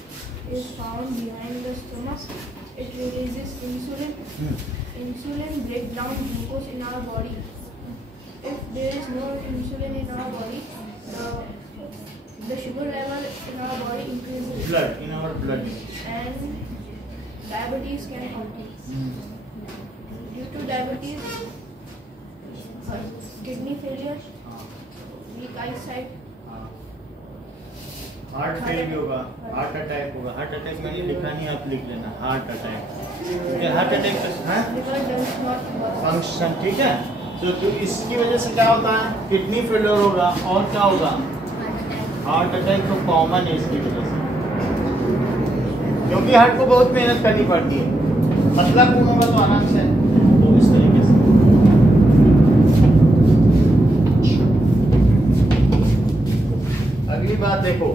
is found behind the stomach. It releases insulin. Insulin breaks down glucose in our body. If there is no insulin in our body, the sugar level in our body increases. Blood, in our blood. And diabetes can occur. Due to diabetes, kidney failure, weak eyesight, heart fail भी होगा, हार्ट अटैक होगा। हार्ट अटैक मैंने लिखा नहीं, आप लिख लेना, हार्ट अटैक, क्योंकि heart attack liver does not work. Function, ठीक है। तो इसकी वजह से क्या होता है, किडनी फेलियर होगा, और क्या होगा, हार्ट अटैक तो कॉमन है इसकी वजह से। क्योंकि हार्ट को बहुत मेहनत करनी पड़ती है। पतला खून होगा तो आराम से, तो इस तरीके से। अगली बात देखो,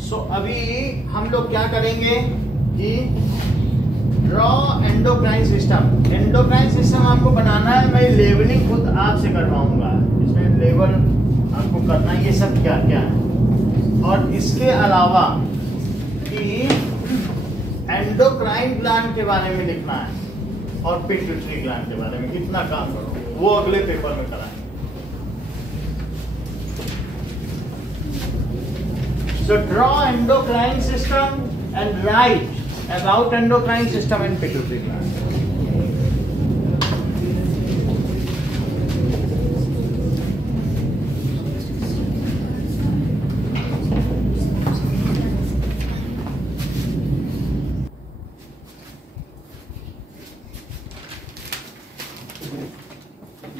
सो अभी हम लोग क्या करेंगे कि draw endocrine system. Endocrine system आपको बनाना है, मैं लेवलिंग खुद आपसे करवाऊंगा। इसमें लेवल आपको करना है, ये सब क्या क्या है। और इसके अलावा कि एंडोक्राइन ग्लैंड के बारे में लिखना है और पिट्यूटरी ग्लैंड के बारे में, कितना काम करो वो अगले पेपर में कराएंगे। So draw endocrine system and write about endocrine system and pituitary gland.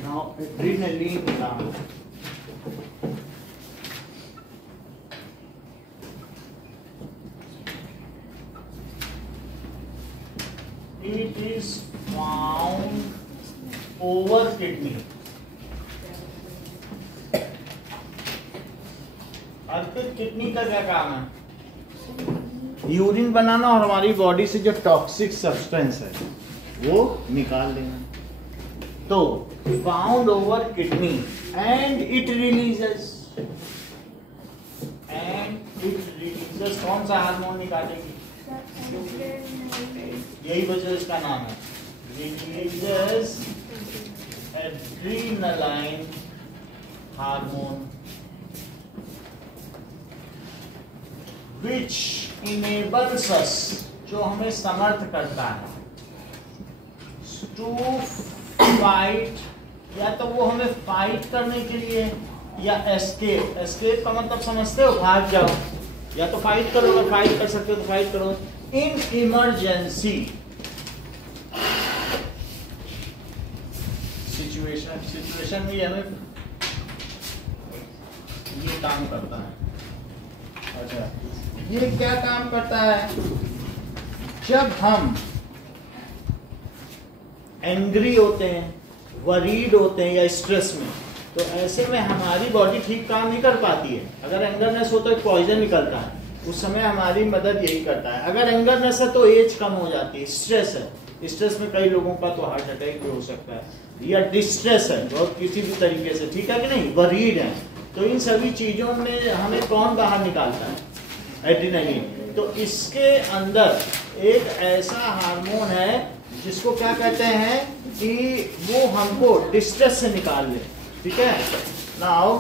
Now adrenaline gland. It is found over kidney. Arpit kidney का क्या काम है? यूरिन बनाना और हमारी बॉडी से जो टॉक्सिक सब्सटेंस है वो निकाल देना। तो found over kidney and it releases कौन सा हार्मोन निकालेगी? यही वजह इसका नाम है, releases adrenaline hormone which enables us, जो हमें समर्थ करता है टू फाइट, या तो वो हमें फाइट करने के लिए या एस्केप। एस्केप का मतलब समझते हो, भाग जाओ, या तो फाइट करो, अगर फाइट कर सकते हो तो फाइट करो। इन इमरजेंसी सिचुएशन में हमें ये काम करता है। अच्छा, ये क्या काम करता है? जब हम एंग्री होते हैं, वरीड होते हैं या स्ट्रेस में, तो ऐसे में हमारी बॉडी ठीक काम नहीं कर पाती है। अगर एंगरनेस हो तो एक पॉइजन निकलता है, उस समय हमारी मदद यही करता है। अगर एंगरनेस है तो एज कम हो जाती है। स्ट्रेस है, स्ट्रेस में कई लोगों का तो हार्ट अटैक भी हो सकता है, या डिस्ट्रेस है बहुत किसी भी तरीके से, ठीक है कि नहीं, वरीड है, तो इन सभी चीजों में हमें कौन बाहर निकालता है? एड्रेनालिन। तो इसके अंदर एक ऐसा हार्मोन है जिसको क्या कहते हैं कि वो हमको डिस्ट्रेस से निकाल ले, ठीक है। Now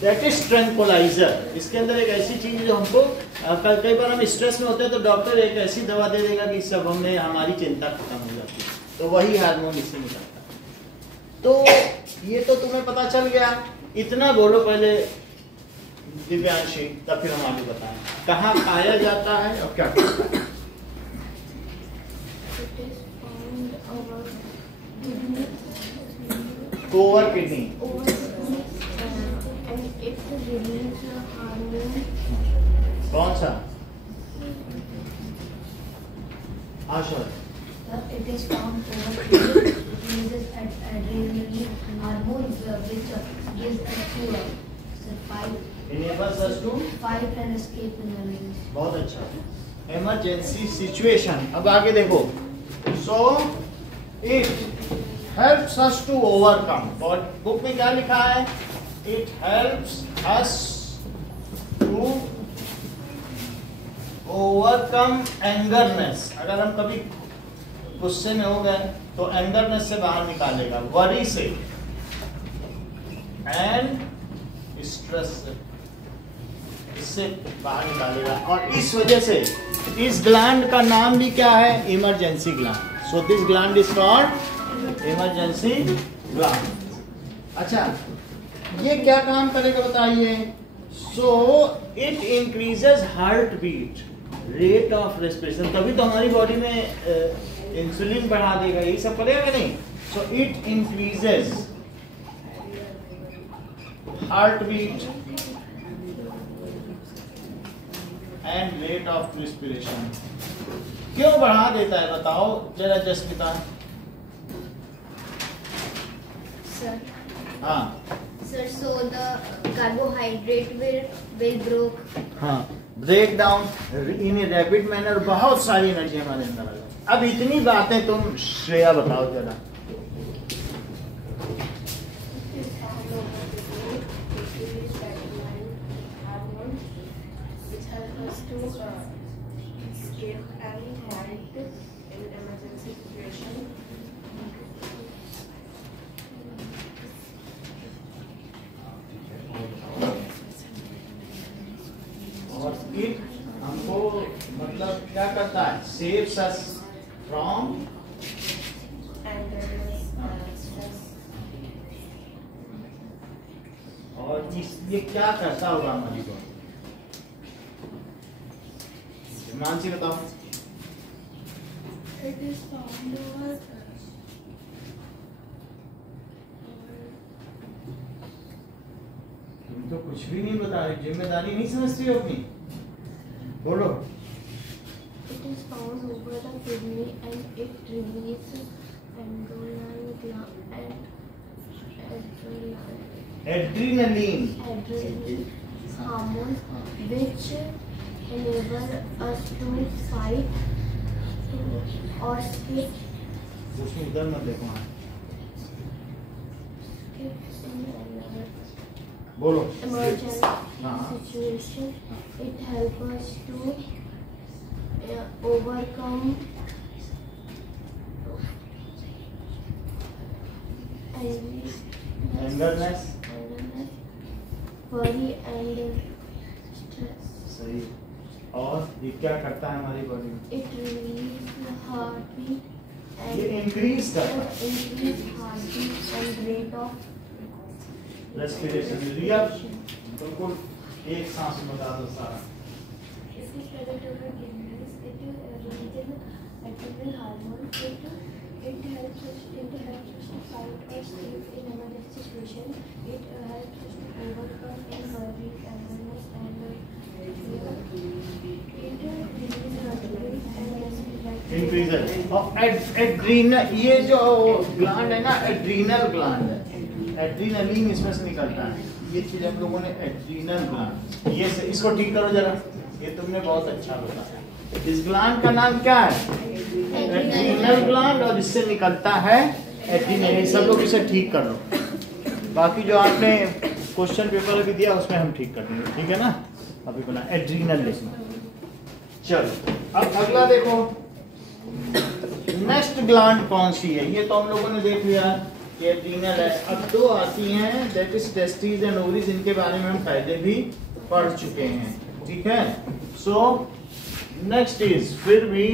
that is tranquilliser. इसके अंदर एक ऐसी चीज जो हमको कई बार हम स्ट्रेस में होते हैं तो डॉक्टर एक ऐसी दवा दे देगा कि सब हमें हमारी चिंता खत्म हो जाती है, तो वही हार्मोन इससे निकलता है। तो ये तो तुम्हें पता चल गया। इतना बोलो पहले दिव्यांशी, तब फिर हम आगे बताएं कहाँ पाया जाता है और क्या करता है। Over kidney. कौन सा? आशा। It is found over kidney. It releases adrenaline hormone which gives us to fight. Enables us to Fight and escape in the race. बहुत अच्छा। Emergency situation. अब आगे देखो। So it helps us to overcome। और बुक में क्या लिखा है? It helps us to overcome angerness। अगर हम कभी गुस्से में हो गए तो एंगरनेस से बाहर निकालेगा, वरी से एंड स्ट्रेस से, इससे बाहर निकालेगा। और इस वजह से इस ग्लैंड का नाम भी क्या है? Emergency gland. So this gland is called emergency gland. अच्छा, ये क्या काम करेगा बताइए? So it increases heartbeat, rate of respiration. तभी तो हमारी बॉडी में इंसुलिन बढ़ा देगा, यही सब करेगा कि नहीं? So it increases heartbeat and rate of respiration. क्यों बढ़ा देता है बताओ जरा जसमिता। Sir, हाँ sir, so the carbohydrate will broke. हाँ, break down in rapid manner, बहुत सारी एनर्जी हमारे अंदर आ जाती है। अब इतनी बातें तुम श्रेया बताओ जरा। और इट हमको मतलब क्या करता है, सेव्स अस फ्रॉम और ये क्या करता होगा हमारी को, मानसी बताओ। It is found over तुम तो कुछ भी नहीं बता रहे, जिम्मेदारी नहीं समझती हो अपनी, बोलो। It is found over the kidney and it releases adrenaline hormones which enable us to fight or skip उसमें उधर मत देखो, हाँ बोलो। emergency हाँ situation. It helps us to overcome angerness, worry and stress. सही। और ये क्या करता है हमारी बॉडी में, It releases the heartbeat ये and इंक्रीज करता है increase heartbeat and rate of respiration. Riya बिल्कुल एक सांस में बता दो सारा। If we study to the kidneys, it releases adrenal hormone. It helps us to fight or escape in emergency situation. It helps us to overcome in worry, awareness, and fear. It releases adrenaline and respiratory. Increase और एड्रीनल, ये जो ग्लैंड है ना, एड्रीनल ग्लैंड है, एड्रीनलिन इसमें से निकलता है। ये चीज हम लोगों ने एड्रीनल ग्लैंड, ये से, इसको ठीक करो जरा, ये तुमने बहुत अच्छा बताया। इस ग्लैंड का नाम क्या है, एड्रीनल ग्लैंड, और इससे निकलता है एड्रीनलिन। सब लोग इसे ठीक कर लो, बाकी जो आपने क्वेश्चन पेपर अभी दिया उसमें हम ठीक कर देंगे, ठीक है ना। अभी बोला एड्रीनल लिखना। चलो अब अगला देखो, नेक्स्ट ग्लैंड कौन सी है, ये तो हम लोगों ने देख लिया कि एड्रीनल है। अब दो आती हैं, that is testis and ovaries, इनके बारे में हम पहले भी पढ़ चुके हैं, ठीक है। सो नेक्स्ट इज, फिर भी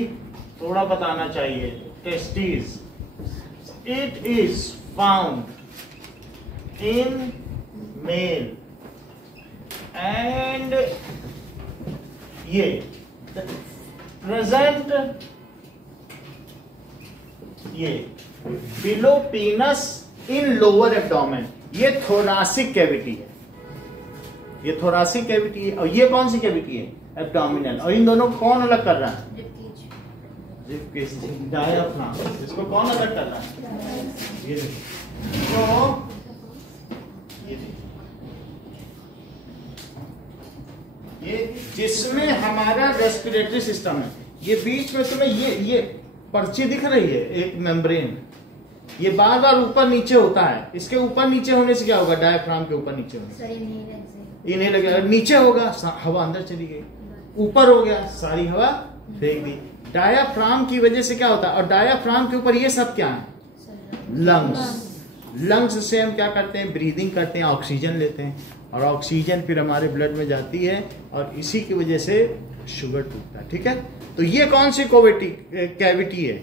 थोड़ा बताना चाहिए, testis, it is found in male and ये प्रेजेंट ये बिलो पीनस इन लोअर एब्डोमेन, ये थोरासिक कैविटी है, ये थोरासिक कैविटी है। और ये कौन सी कैविटी है, एब्डोमिनल। और इन दोनों को कौन अलग कर रहा है, डायाफ्राम। इसको कौन अलग कर रहा है, ये तो ये जिसमें हमारा रेस्पिरेटरी सिस्टम है, ये बीच में तुम्हें ये पर्ची दिख रही है, एक मेम्ब्रेन, ये बार बार ऊपर नीचे होता है। इसके ऊपर नीचे होने से क्या होगा, डायफ्राम के ऊपर नीचे होने से इन्हें लगेगा, नीचे होगा हवा अंदर चली गई, ऊपर हो गया सारी हवा फेंक दी। डायाफ्राम की वजह से क्या होता है, और डायाफ्राम के ऊपर ये सब क्या है, लंग्स। लंग्स से हम क्या करते हैं, ब्रीदिंग करते हैं, ऑक्सीजन लेते हैं, और ऑक्सीजन फिर हमारे ब्लड में जाती है, और इसी की वजह से शुगर टूटता है, ठीक है। तो ये कौन सी कैविटी है,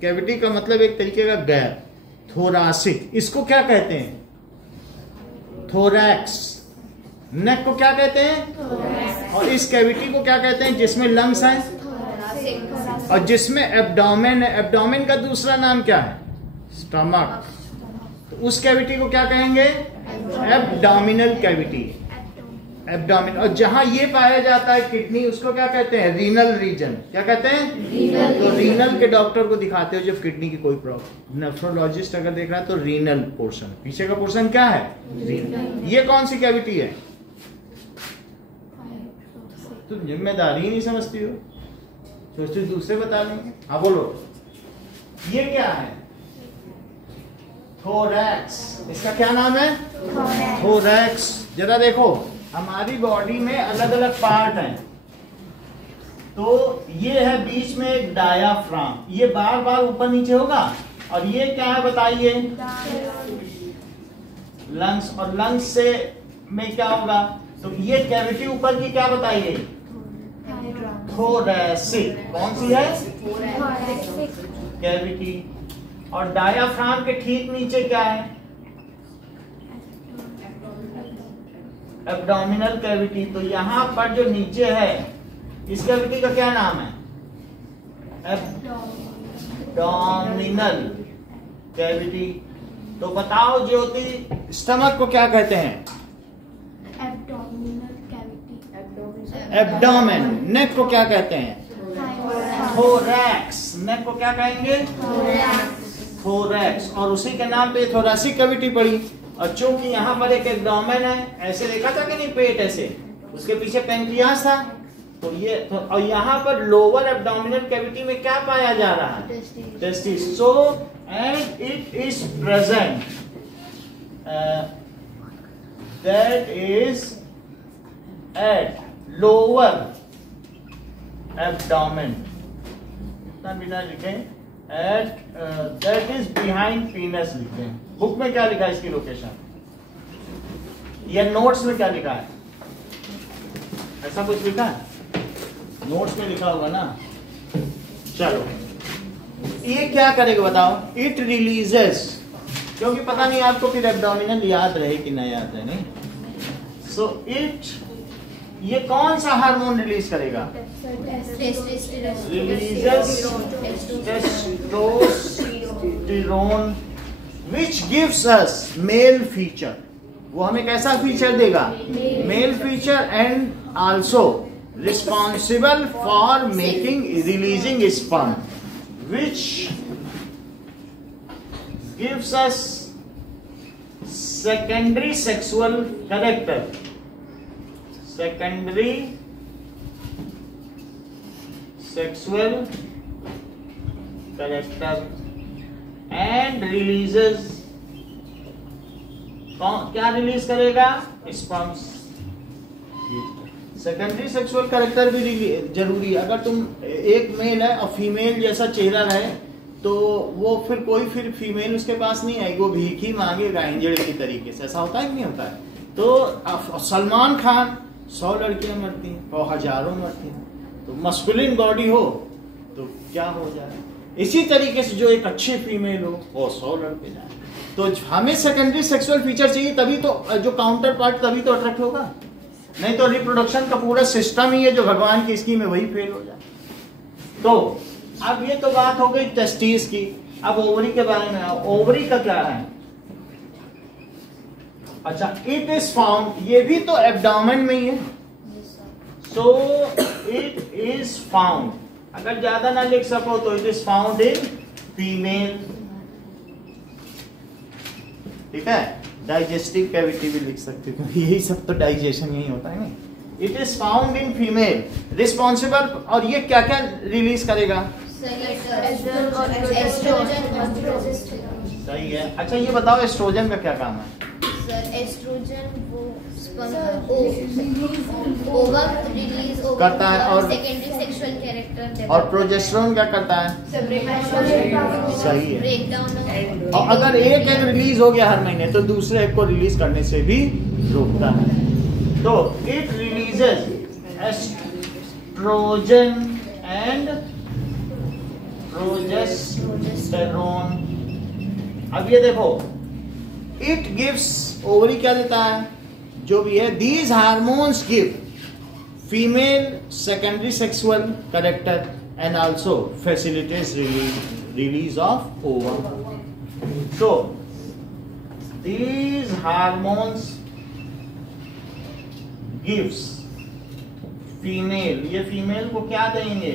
कैविटी का मतलब एक तरीके का गैप, थोरासिक। इसको क्या कहते हैं, थोरैक्स। नेक को क्या कहते हैं, और इस कैविटी को क्या कहते हैं, जिसमें लंग्स हैं और जिसमें एब्डोमेन है। एब्डोमेन का दूसरा नाम क्या है, स्टमक। तो उस कैविटी को क्या कहेंगे, एब्डोमिनल कैविटी, एब्डोमेन। और जहां ये पाया जाता है किडनी, उसको क्या कहते हैं? Renal region. क्या कहते हैं? तो रीनल के डॉक्टर को दिखाते हो जब किडनी की कोई प्रॉब्लम। नेफ्रोलॉजिस्ट अगर देख रहा है तो रीनल पोर्शन, पीछे का पोर्शन क्या है? रीनल। ये कौन सी कैविटी है? तुम जिम्मेदारी ही नहीं समझती हो, सोचते दूसरे बता देंगे। हाँ बोलो, ये क्या है? थोरैक्स। इसका क्या नाम है? थोरैक्स। जरा देखो, हमारी बॉडी में अलग अलग पार्ट हैं। तो ये है बीच में एक डायाफ्राम, ये बार बार ऊपर नीचे होगा। और ये क्या है बताइए? लंग्स। और लंग्स से में क्या होगा? तो ये कैविटी ऊपर की क्या बताइए? थोरैसिक। कौन सी है? कैविटी। और डायाफ्राम के ठीक नीचे क्या है? Abdominal cavity. तो यहां पर जो नीचे है, इस कैविटी का क्या नाम है? Abdominal cavity. तो बताओ ज्योति, स्टमक को क्या कहते हैं? एब्डोमेन। नेक को क्या कहते हैं? थोरैक्स। नेक को क्या कहेंगे? थोरैक्स। और उसी के नाम पे थोरैसिक कैविटी पड़ी। और चूंकि यहाँ पर एक एब्डोमेन है, ऐसे देखा था कि नहीं? पेट ऐसे, उसके पीछे पेंक्रियास था। तो ये और यहाँ पर लोअर एब्डोमिनल कैविटी में क्या पाया जा रहा है? Testis. So and it is present, that is at lower abdomen. इतना बिना लिखे, एट दैट इज बिहाइंड पीनस लिखे। बुक में क्या लिखा है इसकी लोकेशन? या नोट्स में क्या लिखा है? ऐसा कुछ लिखा है? नोट्स में लिखा होगा ना। चलो, ये क्या करेगा बताओ? इट रिलीजेस, क्योंकि पता नहीं आपको फिर एब्डोमिनल याद रहे कि ना याद रहे, नहीं। सो इट, ये कौन सा हार्मोन रिलीज करेगा? Releases testosterone which gives us male feature. वो हमें कैसा फीचर देगा? Male feature. And also responsible for making releasing sperm which gives us secondary sexual character. Secondary sexual character and releases, क्या रिलीज करेगा? स्पर्म्स। सेकेंडरी सेक्सुअल कैरेक्टर भी जरूरी है। अगर तुम एक मेल है और फीमेल जैसा चेहरा रहे तो वो फिर फीमेल उसके पास नहीं आएगी, वो भीख ही मांगेगा इंजड़े की तरीके से। ऐसा होता है कि नहीं होता है? तो सलमान खान 100 लड़कियां मरती हैं और हजारों मरती हैं। तो मस्कुलिन बॉडी हो तो क्या हो जाए? इसी तरीके से जो एक अच्छी फीमेल हो वो 100 लड़के जाए। तो हमें सेकेंडरी सेक्सुअल फीचर चाहिए, तभी तो जो काउंटर पार्ट तभी तो अट्रैक्ट होगा। नहीं तो रिप्रोडक्शन का पूरा सिस्टम ही है जो भगवान की स्कीम है वही फेल हो जाए। तो अब ये तो बात हो गई टेस्टिस की। अब ओवरी के बारे में आओ। ओवरी का क्या है? अच्छा, इट इज फाउंड, ये भी तो एब्डोमेन में ही है। सो इट इज फाउंड, अगर ज्यादा ना लिख सको तो it is found in female. ठीक है, डाइजेस्टिव कैविटी भी लिख सकते हो, यही सब तो डाइजेशन यही होता है। It is found in female, responsible. और ये क्या क्या रिलीज करेगा? सही है। अच्छा ये बताओ एस्ट्रोजन का क्या काम है? एस्ट्रोजन वो ओवम रिलीज करता है और सेकेंडरी सेक्सुअल कैरेक्टर। और प्रोजेस्टेरोन क्या करता है? सही है। ब्रेकडाउन। और अगर एक रिलीज हो गया हर महीने तो दूसरे एक को रिलीज करने से भी रोकता है। तो it releases oestrogen and progesterone. अब ये देखो, इट गिव्स, ओवरी क्या देता है? जो भी है, these hormones give female secondary sexual character and also facilitates release of ovum. So these hormones gives female, ये फीमेल को क्या देंगे?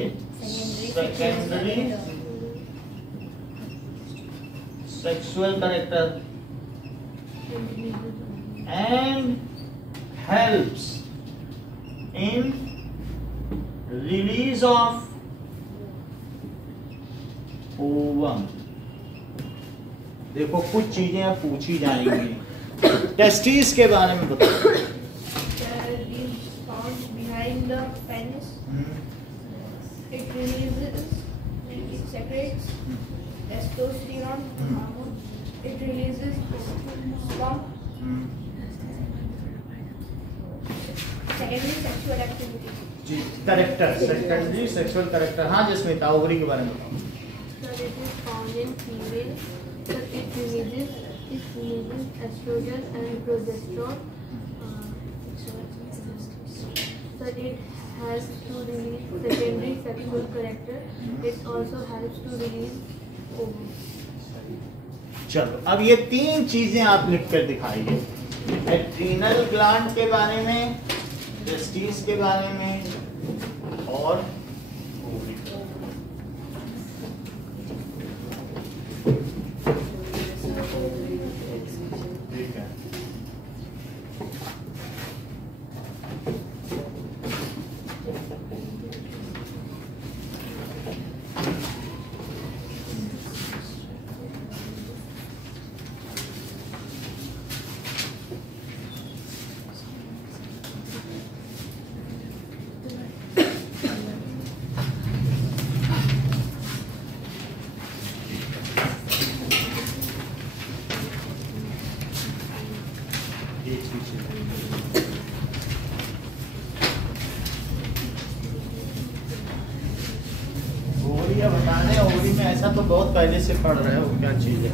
Secondary sexual character and helps in release of ovum. देखो कुछ चीजें अब पूछी जाएंगी। टेस्टिस के बारे में बताओ। Behind the penis, it releases, it secretes testosterone hormone. It releases sperm. Secondary sexual activity. Ji, character, secondary sexual character. हाँ जसमीता, ओवरी के बारे में बताओ। Sir, it is found in female. Sir, it releases estrogen and progesterone. Sir, it has to release secondary sexual character. It also helps to release ovum. चलो अब ये तीन चीजें आप लिख कर दिखाइए। एड्रीनल ग्लैंड के बारे में, टेस्टिस के बारे में और ओवरी। ठीक है। बताने ओवरी में ऐसा तो बहुत पहले से पढ़ रहे हो, क्या चीज है?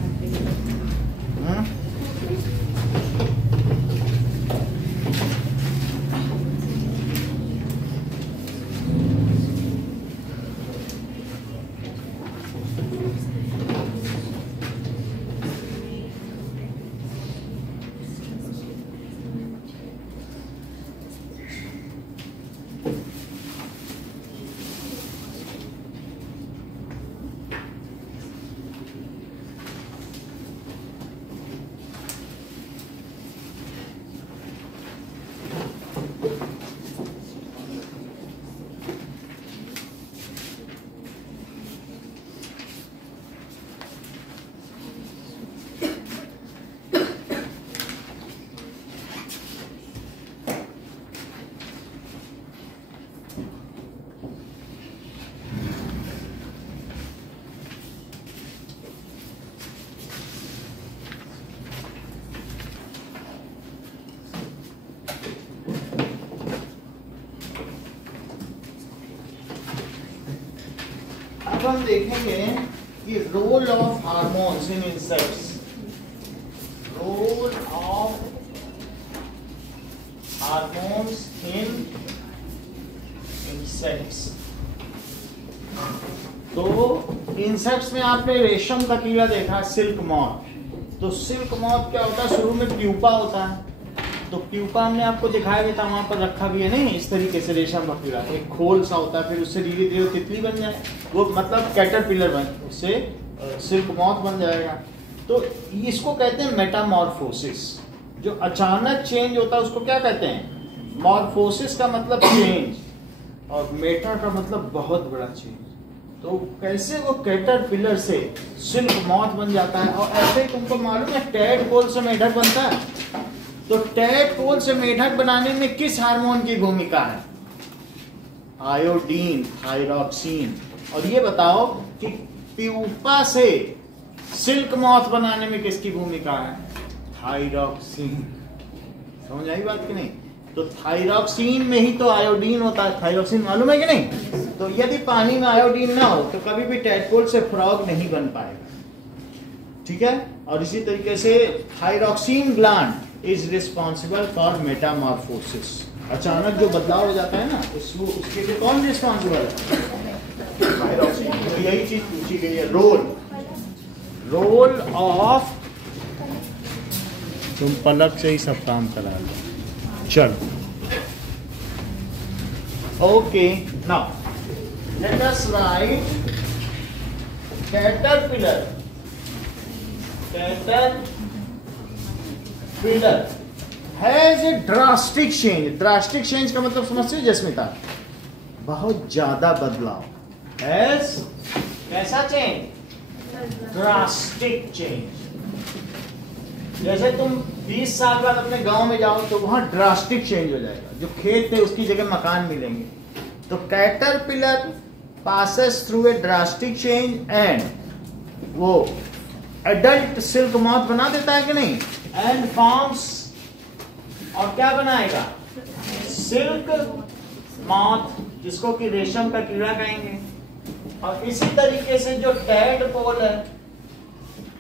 अब हम देखेंगे कि role of hormones in insects. Role of hormones in insects. तो इंसेक्ट्स में आपने रेशम का कीड़ा देखा, सिल्क मॉथ। तो सिल्क मॉथ क्या होता है? शुरू में प्यूपा होता है, तो प्यूपा हमने आपको दिखाया भी था, वहां पर रखा भी है नहीं, इस तरीके से रेशम का कीड़ा एक खोल सा होता है, फिर उससे धीरे धीरे तितली बन जाए, वो मतलब कैटरपिलर बन, उससे सिल्क मॉथ बन जाएगा। तो इसको कहते हैं मेटामॉर्फोसिस। जो अचानक चेंज होता है उसको क्या कहते हैं? मॉर्फोसिस का मतलब चेंज, और मेटा का मतलब बहुत बड़ा चेंज। तो कैसे वो कैटरपिलर से सिल्क मॉथ बन जाता है। और ऐसे ही तुमको मालूम है टैडपोल से मेढक बनता है। तो टैडपोल से मेढक बनाने में किस हार्मोन की भूमिका है? Iodine, thyroxine. और ये बताओ कि प्यूपा से सिल्क मॉथ बनाने में किसकी भूमिका है? थायरॉक्सिन। समझ आई बात कि नहीं? तो थायरॉक्सिन में ही तो आयोडीन होता है। थायरॉक्सिन मालूम है कि नहीं? तो यदि पानी में आयोडीन ना हो तो कभी भी टैडपोल से फ्रॉग नहीं बन पाएगा। ठीक है। और इसी तरीके से thyroxine gland is responsible for Metamorphosis. अचानक जो बदलाव हो जाता है ना, उसके लिए कौन रिस्पॉन्सिबल है? थायरॉक्सिन। तो यही चीज पूछी गई है। रोल ऑफ, तुम पलक से ही सब काम करा लो। चलो Okay, now let us write caterpillar. Caterpillar has a drastic change. Drastic change का मतलब समझते हो जस्मिता? बहुत ज्यादा बदलाव. Has कैसा change? Drastic change. जैसे तुम 20 साल बाद अपने गांव में जाओ तो वहां ड्रास्टिक चेंज हो जाएगा. जो खेत थे उसकी जगह मकान मिलेंगे. तो caterpillar passes through a drastic change and वो एडल्ट सिल्क मॉथ बना देता है कि नहीं? एंड फॉर्म्स, और क्या बनाएगा? सिल्क मॉथ, जिसको कि रेशम का कीड़ा कहेंगे. और इसी तरीके से जो टैडपोल है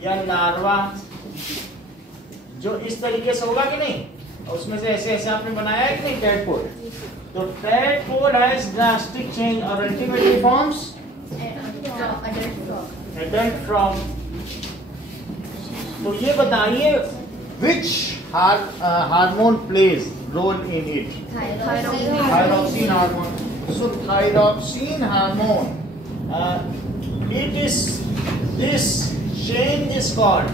या लार्वा, जो इस तरीके से होगा कि नहीं, उसमें से ऐसे ऐसे आपने बनाया है कि नहीं टैडपोल. तो टैडपोल हैज ड्रास्टिक चेंज और अल्टीमेटली फॉर्म्स एडल्ट फ्रॉग. तो ये बताइए which hormone plays role in it? Thyroxine hormone. So thyroxine hormone, it is this change is called,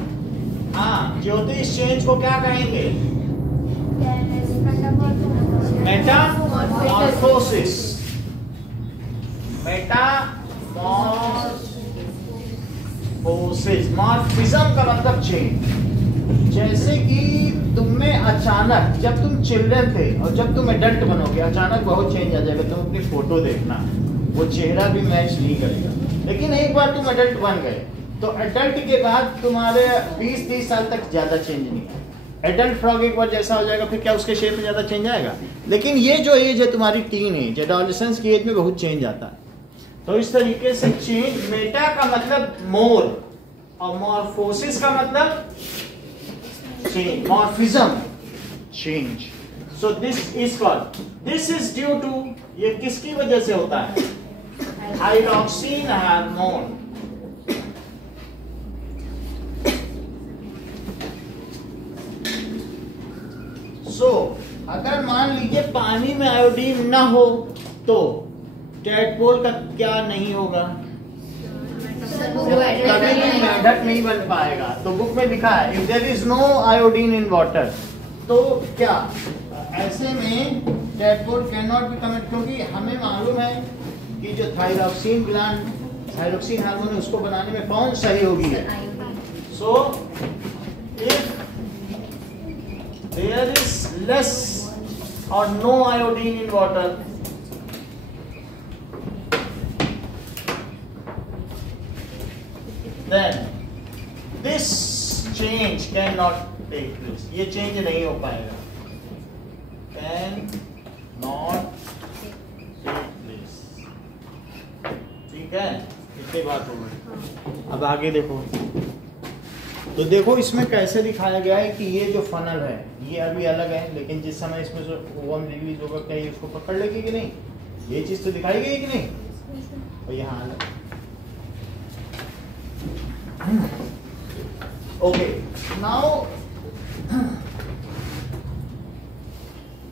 हाँ ज्योति, इस चेंज को क्या कहेंगे? मेटामॉर्फोसिस. मेटामॉर्फोसिस, मॉर्फिज्म का मतलब चेंज. जैसे कि तुम में अचानक, जब तुम चिल्ड्रन थे और जब तुम एडल्ट बनोगे, अचानक बहुत चेंज आ जाएगा. तुम अपनी फोटो देखना, वो चेहरा भी मैच नहीं करेगा. लेकिन एक बार तुम एडल्ट बन गए तो एडल्ट के बाद तुम्हारे 20-30 साल तक ज्यादा चेंज नहीं है. एडल्ट फ्रॉग एक बार जैसा हो जाएगा, फिर क्या उसके शेप में ज्यादा चेंज आएगा? लेकिन ये जो एज है तुम्हारी टीन एज, एडोलेसेंस की एज में बहुत चेंज आता है. तो इस तरीके से चेंज, मेटा का मतलब मोर और मॉर्फोसिस का मतलब change, morphism change. So this is called, this is due to, ये किसकी वजह से होता है? Thyroxine hormone. सो अगर मान लीजिए पानी में आयोडीन ना हो तो टैडपोल का क्या नहीं होगा? कभी भी मेढक नहीं बन पाएगा. तो बुक में लिखा है if there is no iodine in water, तो क्या ऐसे में tadpole can not be commit, क्योंकि हमें मालूम है कि जो थायरॉक्सिन ग्लैंड, थायरॉक्सिन हार्मोन है, उसको बनाने में कौन सहयोगी है? So if there is less or no iodine in water, then this change cannot take place. ये change नहीं हो पाएगा. Can not take place. ठीक है, इतनी बात हो गई. अब आगे देखो. तो देखो इसमें कैसे दिखाया गया है कि ये जो फनल है ये अभी अलग है, लेकिन जिस समय इसमें जो ओवम रिलीज होगा क्या ये उसको पकड़ लेगी कि नहीं? ये चीज तो दिखाई गई कि नहीं? और यहाँ अलग. ओके, नाउ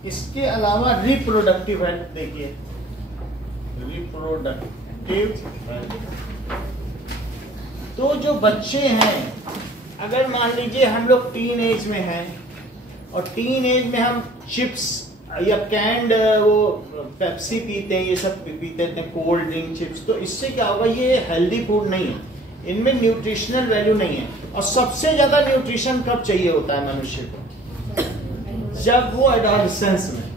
इसके अलावा रिप्रोडक्टिव हेल्थ देखिए. रिप्रोडक्टिव हेल्थ, तो जो बच्चे हैं, अगर मान लीजिए हम लोग टीन एज में हैं और टीन एज में हम चिप्स या कैंड वो पेप्सी पीते हैं, ये सब पीते हैं, कोल्ड ड्रिंक, चिप्स, तो इससे क्या होगा? ये हेल्दी फूड नहीं है, इनमें न्यूट्रिशनल वैल्यू नहीं है. और सबसे ज्यादा न्यूट्रिशन कब चाहिए होता है मनुष्य को? जब वो एडोलेसेंस में,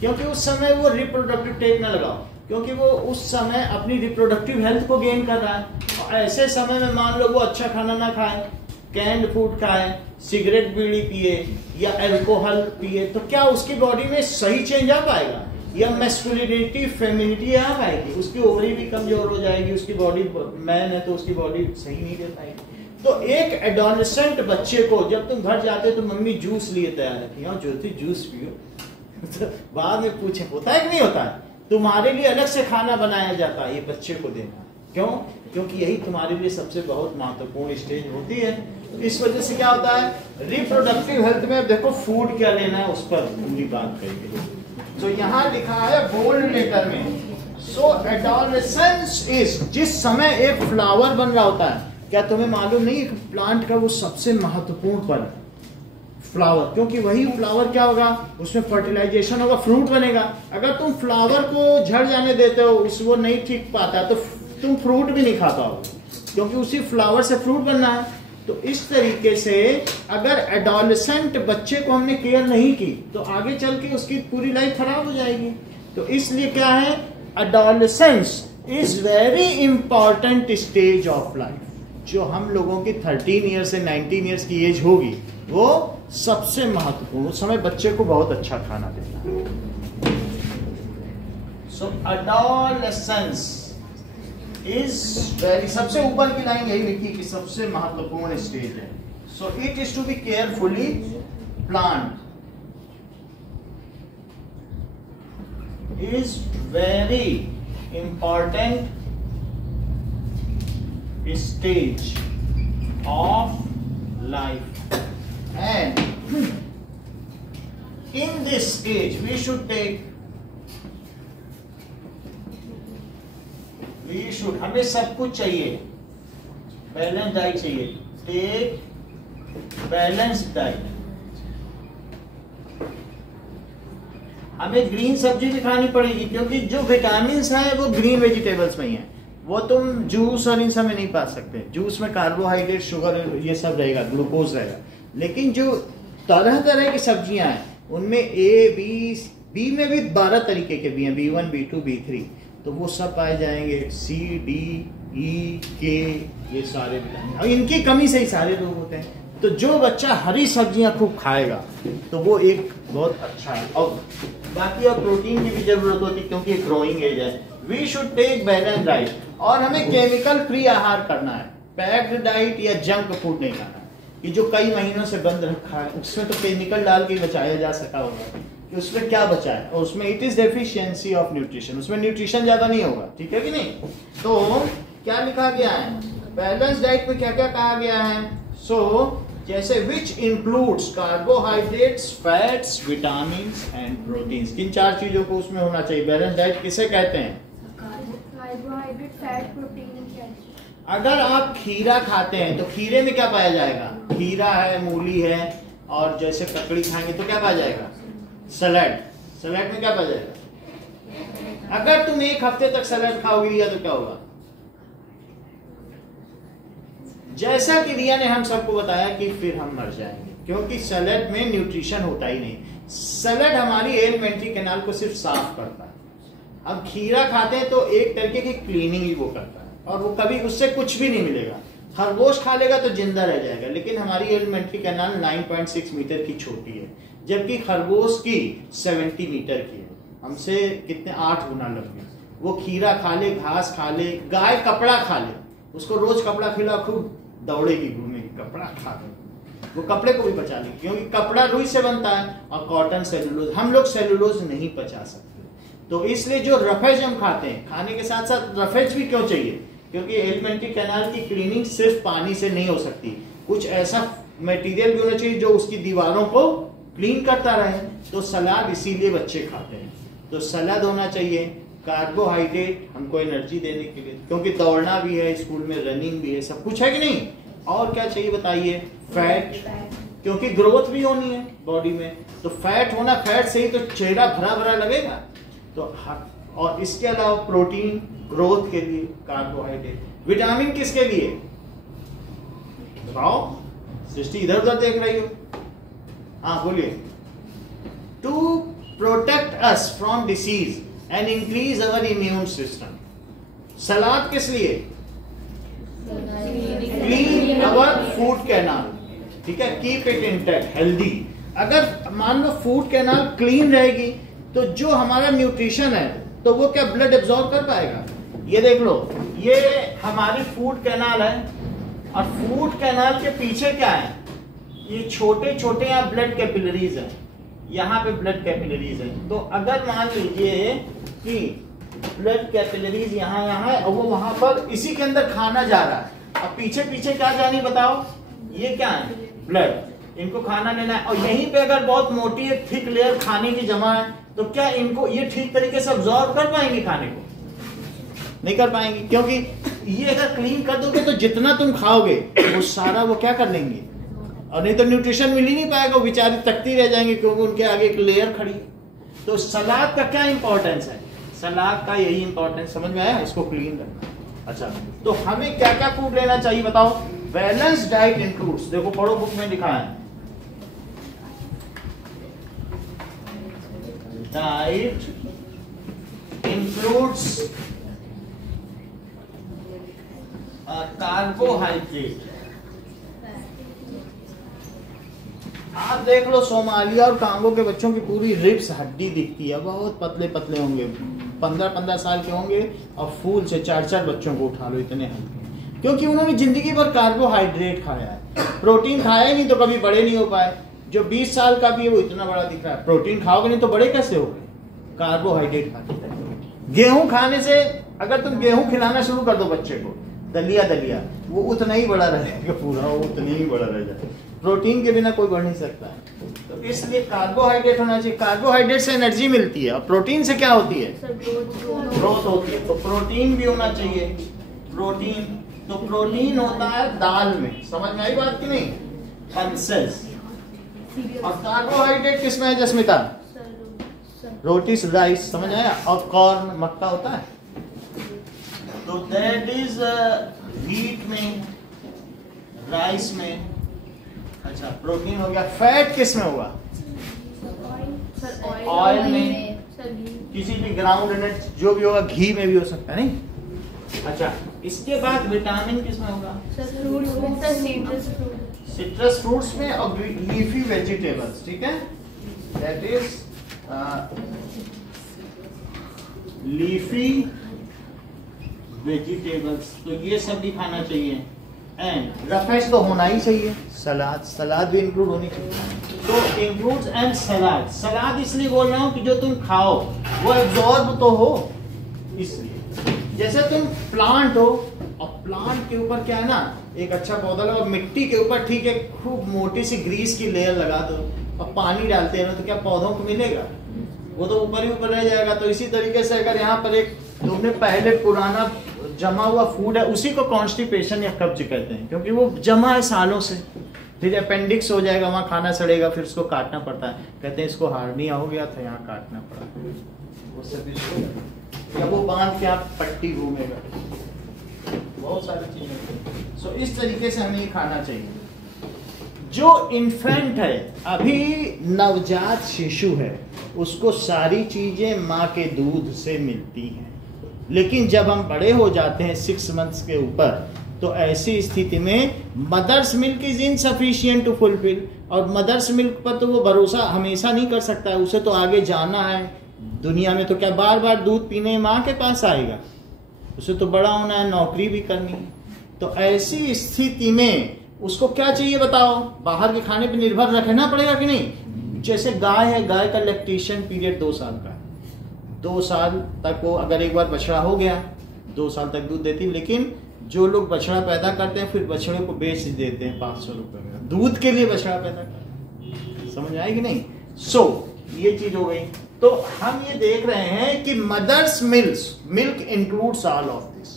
क्योंकि उस समय वो रिप्रोडक्टिव टेक ना लगाओ, क्योंकि वो उस समय अपनी रिप्रोडक्टिव हेल्थ को गेन कर रहा है. और ऐसे समय में मान लो वो अच्छा खाना ना खाए, कैंड फूड खाए, सिगरेट बीड़ी पिए या अल्कोहल पिए, तो क्या उसकी बॉडी में सही चेंज आ पाएगा? या मैस्कुलिनिटी फेमिनिटी आ पाएगी? उसकी ओवरी भी कमजोर हो जाएगी, उसकी बॉडी, मैन है तो उसकी बॉडी सही नहीं दे पाएगी. तो एक एडोलेसेंट बच्चे को जब तुम घर जाते हो तो मम्मी जूस लिए तैयार रहती है, ज्योति जूस पियो. तो बाद में पूछे होता है कि नहीं होता है? तुम्हारे लिए अलग से खाना बनाया जाता है ये बच्चे को देना. क्यों? क्योंकि यही तुम्हारे लिए सबसे बहुत महत्वपूर्ण स्टेज होती है. इस वजह से क्या होता है? रिप्रोडक्टिव हेल्थ में देखो फूड क्या लेना है उस पर पूरी बात करेंगे. तो यहाँ लिखा है बोल्ड लेटर में, सो एडोलेसेंस इज, जिस समय एक फ्लावर बन रहा होता है, क्या तुम्हें मालूम नहीं एक प्लांट का वो सबसे महत्वपूर्ण पल फ्लावर, क्योंकि वही फ्लावर क्या होगा, उसमें फर्टिलाइजेशन होगा, फ्रूट बनेगा। अगर तुम फ्लावर को झड़ जाने देते हो, उस वो नहीं ठीक पाता, तो तुम फ्रूट भी नहीं खा पाओगे, क्योंकि उसी फ्लावर से फ्रूट बनना है। तो इस तरीके से अगर एडोलेसेंट बच्चे को हमने केयर नहीं की तो आगे चल के उसकी पूरी लाइफ खराब हो जाएगी। तो इसलिए क्या है, adolescence is very important stage of life. जो हम लोगों की 13 ईयर से 19 ईयर्स की एज होगी वो सबसे महत्वपूर्ण, उस समय बच्चे को बहुत अच्छा खाना देना। सो एडोलेसेंस इज वेरी, सबसे ऊपर की लाइन यही लिखी कि सबसे महत्वपूर्ण स्टेज है। So it is to be carefully plan, is very important stage of life, and in this stage we should हमें सब कुछ चाहिए, बैलेंस डाइट चाहिए, टेक बैलेंस डाइट। हमें ग्रीन सब्जी भी खानी पड़ेगी, क्योंकि जो विटामिन है वो ग्रीन वेजिटेबल्स में ही है, वो तुम जूस और इन सब में नहीं पा सकते। जूस में कार्बोहाइड्रेट, शुगर, ये सब रहेगा, ग्लूकोज रहेगा। लेकिन जो तरह तरह की सब्जियां हैं उनमें ए बी में भी 12 तरीके के भी हैं, B1 B2 B3, तो वो सब पाए जाएंगे, C D E K, ये सारे विटामिन। और इनकी कमी से ही सारे रोग होते हैं। तो जो बच्चा हरी सब्जियां खूब खाएगा तो वो एक बहुत अच्छा है। और बाकी और प्रोटीन की भी जरूरत होती है, क्योंकि ग्रोइंग एज है। We should take balance diet, और हमें केमिकल फ्री आहार करना है, पैक्ड डाइट या जंक फूड नहीं खाना है। ये जो कई महीनों से बंद रखा है उसमें तो केमिकल डाल के बचाया जा सका होगा, कि उसमें क्या बचा है, और उसमें it is deficiency of nutrition, उसमें न्यूट्रिशन ज्यादा नहीं होगा, ठीक है कि नहीं। तो क्या लिखा गया है बैलेंस डाइट में, क्या क्या कहा गया है। सो जैसे which includes carbohydrates, fats, vitamins and proteins, किन 4 चीजों को उसमें होना चाहिए। बैलेंस डाइट किसे कहते हैं, कार्बोहाइड्रेट, फैट, प्रोटीन। अगर आप खीरा खाते हैं तो खीरे में क्या पाया जाएगा, खीरा है, मूली है, और जैसे ककड़ी खाएंगे तो क्या पाया जाएगा, सलाद। सलाद में क्या पाया जाएगा। अगर तुम 1 हफ्ते तक सलाद खाओगे रिया तो क्या होगा, जैसा कि रिया ने हम सबको बताया कि फिर हम मर जाएंगे, क्योंकि सलाद में न्यूट्रिशन होता ही नहीं। सलाद हमारी एलिमेंट्री कैनाल को सिर्फ साफ करता है। अब खीरा खाते हैं तो एक तरीके की क्लीनिंग ही वो करता है, और वो कभी उससे कुछ भी नहीं मिलेगा। खरगोश खा लेगा तो जिंदा रह जाएगा, लेकिन हमारी एलिमेंट्री कैनाल 9.6 मीटर की छोटी है, जबकि खरगोश की 70 मीटर की है, हमसे कितने 8 गुना लंबी। वो खीरा खा ले, घास खा ले, गाय कपड़ा खा ले, उसको रोज कपड़ा खिला, खूब दौड़ेगी, घूमेगी, कपड़ा खा ले, वो कपड़े को भी बचा लेगी, क्योंकि कपड़ा रुई से बनता है और कॉटन सेलुलोज। हम लोग सेलुलोज नहीं पचा सकते, तो इसलिए जो रफेज हम खाते हैं, खाने के साथ साथ रफेज भी क्यों चाहिए, क्योंकि एलिमेंट्री कैनाल की क्लीनिंग सिर्फ पानी से नहीं हो सकती, कुछ ऐसा मटेरियल भी होना चाहिए जो उसकी दीवारों को क्लीन करता रहे। तो सलाद इसीलिए बच्चे खाते हैं, तो सलाद होना चाहिए। कार्बोहाइड्रेट हमको एनर्जी देने के लिए, क्योंकि दौड़ना भी है, स्कूल में रनिंग भी है, सब कुछ है कि नहीं। और क्या चाहिए बताइए, फैट, क्योंकि ग्रोथ भी होनी है बॉडी में, तो फैट होना, फैट से ही तो चेहरा भरा भरा लगेगा। तो और इसके अलावा प्रोटीन ग्रोथ के लिए, कार्बोहाइड्रेट, विटामिन किसके लिए बताओ, सृष्टि इधर उधर देख रही हो, हाँ बोलिए। To protect us from disease and increase our immune system. सलाद किस लिए, क्लीन अवर फूड कैनाल, ठीक है, कीप इट इंटैक्ट, हेल्दी। अगर मान लो फूड कैनाल क्लीन रहेगी तो जो हमारा न्यूट्रिशन है तो वो क्या ब्लड एब्जॉर्ब कर पाएगा। ये देख लो, ये हमारी फूड कैनाल है, और फूड कैनाल के पीछे क्या है, ये छोटे छोटे यहाँ ब्लड कैपिलरीज है, यहाँ पे ब्लड कैपिलरीज है। तो अगर मान लीजिए कि ब्लड कैपिलरीज यहाँ है और वो वहां पर इसी के अंदर खाना जा रहा है, अब पीछे पीछे क्या जानी बताओ, ये क्या है, ब्लड। इनको खाना लेना है, और यहीं पे अगर बहुत मोटी एक थिक लेयर खाने की जमा है तो क्या इनको ये ठीक तरीके से अब्जॉर्ब कर पाएंगे खाने को? नहीं कर पाएंगे, क्योंकि ये अगर क्लीन कर दोगे तो जितना तुम खाओगे वो सारा वो क्या कर लेंगे, और नहीं तो न्यूट्रिशन मिल ही नहीं पाएगा, वो बेचारी तकती रह जाएंगे क्योंकि उनके आगे एक लेयर खड़ी है। तो सलाद का क्या इंपॉर्टेंस है? सलाद का यही इंपॉर्टेंस, समझ में आया? इसको क्लीन रखना। अच्छा, तो हमें क्या क्या फूड लेना चाहिए बताओ? बैलेंस डाइट इंक्लूड्स, देखो पढ़ो बुक में लिखा है, डाइट इंक्लूड्स कार्बोहाइड्रेट। आप देख लो सोमालिया और कांगो के बच्चों की पूरी रिब्स हड्डी दिखती है, बहुत पतले पतले होंगे, 15-15 साल के होंगे, और फूल से 4-4 बच्चों को उठा लो, इतने हल्के, क्योंकि उन्होंने जिंदगी भर कार्बोहाइड्रेट खाया है। प्रोटीन खाया ही नहीं तो कभी बड़े नहीं हो पाए। जो 20 साल का भी है वो इतना बड़ा दिख रहा है, प्रोटीन खाओगे नहीं तो बड़े कैसे हो गए? कार्बोहाइड्रेट खाते। गेहूं खाने से, अगर तुम गेहूं खिलाना शुरू कर दो बच्चे को, दलिया, वो उतना ही बड़ा रहेगा, पूरा वो उतना ही बड़ा रह जाएगा। प्रोटीन के बिना कोई बढ़ नहीं सकता है, तो इसलिए कार्बोहाइड्रेट होना चाहिए। कार्बोहाइड्रेट से एनर्जी मिलती है, और प्रोटीन से क्या होती है? ग्रोथ होती है। तो प्रोटीन भी होना चाहिए। प्रोटीन, तो प्रोटीन होता है दाल में, समझ में आई बात की नहीं? पल्सेस। और कार्बोहाइड्रेट किसमें है जस्मिता? रोटी, राइस, समझ आया? और कॉर्न, मक्का होता है। तो दैट इज व्हीट में, राइस में। अच्छा, प्रोटीन हो गया। फैट किस में होगा? ऑयल में, किसी भी ग्राउंड नट जो भी होगा, घी में भी हो सकता है, नहीं? अच्छा, इसके बाद विटामिन किस में होगा? सिट्रस फ्रूट्स में, और लीफी वेजिटेबल्स, ठीक है? दैट इज लीफी वेजिटेबल्स, तो ये सब भी खाना चाहिए। एंड रफेज तो होना ही चाहिए। सलाद भी इंक्लूड होनी चाहिए। तो इंक्लूड्स एंड सलाद इसलिए बोल रहा हूँ कि जो तुम खाओ वो एब्जॉर्ब तो हो, इसलिए। जैसे तुम प्लांट हो, और प्लांट के ऊपर क्या है ना, एक अच्छा पौधा लगा, मिट्टी के ऊपर ठीक है खूब मोटी सी ग्रीस की लेयर लगा दो, और पानी डालते हैं ना, तो क्या पौधों को मिलेगा? वो तो ऊपर ही ऊपर रह जाएगा। तो इसी तरीके से अगर यहाँ पर एक तुमने पहले पुराना जमा हुआ फूड है, उसी को कॉन्स्टिपेशन या कब्ज कहते हैं, क्योंकि वो जमा है सालों से, फिर अपेंडिक्स हो जाएगा, वहाँ खाना सड़ेगा, फिर उसको काटना पड़ता है। कहते हैं इसको हार्निया हो गया था, यहाँ काटना पड़ा, वो सब या वो बांध के आप पट्टी घूमेगा, बहुत सारी चीजें। सो इस तरीके से हमें ये खाना चाहिए। जो इन्फेंट है, अभी नवजात शिशु है, उसको सारी चीजें माँ के दूध से मिलती हैं। लेकिन जब हम बड़े हो जाते हैं 6 मंथ्स के ऊपर, तो ऐसी स्थिति में mother's milk is insufficient to fulfil, और मदर्स मिल्क पर तो वो भरोसा हमेशा नहीं कर सकता है, उसे तो आगे जाना है दुनिया में। तो क्या बार बार दूध पीने माँ के पास आएगा? उसे तो बड़ा होना है, नौकरी भी करनी है। तो ऐसी स्थिति में उसको क्या चाहिए बताओ? बाहर के खाने पर निर्भर रखना पड़ेगा कि नहीं? जैसे गाय है, गाय का लैक्टेशन पीरियड 2 साल का है। 2 साल तक वो अगर एक बार बछड़ा हो गया, 2 साल तक दूध देती। लेकिन जो लोग बछड़ा पैदा करते हैं फिर बछड़े को बेच देते हैं 500 रुपए में, दूध के लिए बछड़ा पैदा करते। समझ आएगी नहीं? ये चीज हो गई। तो हम ये देख रहे हैं कि mother's milk includes all of this.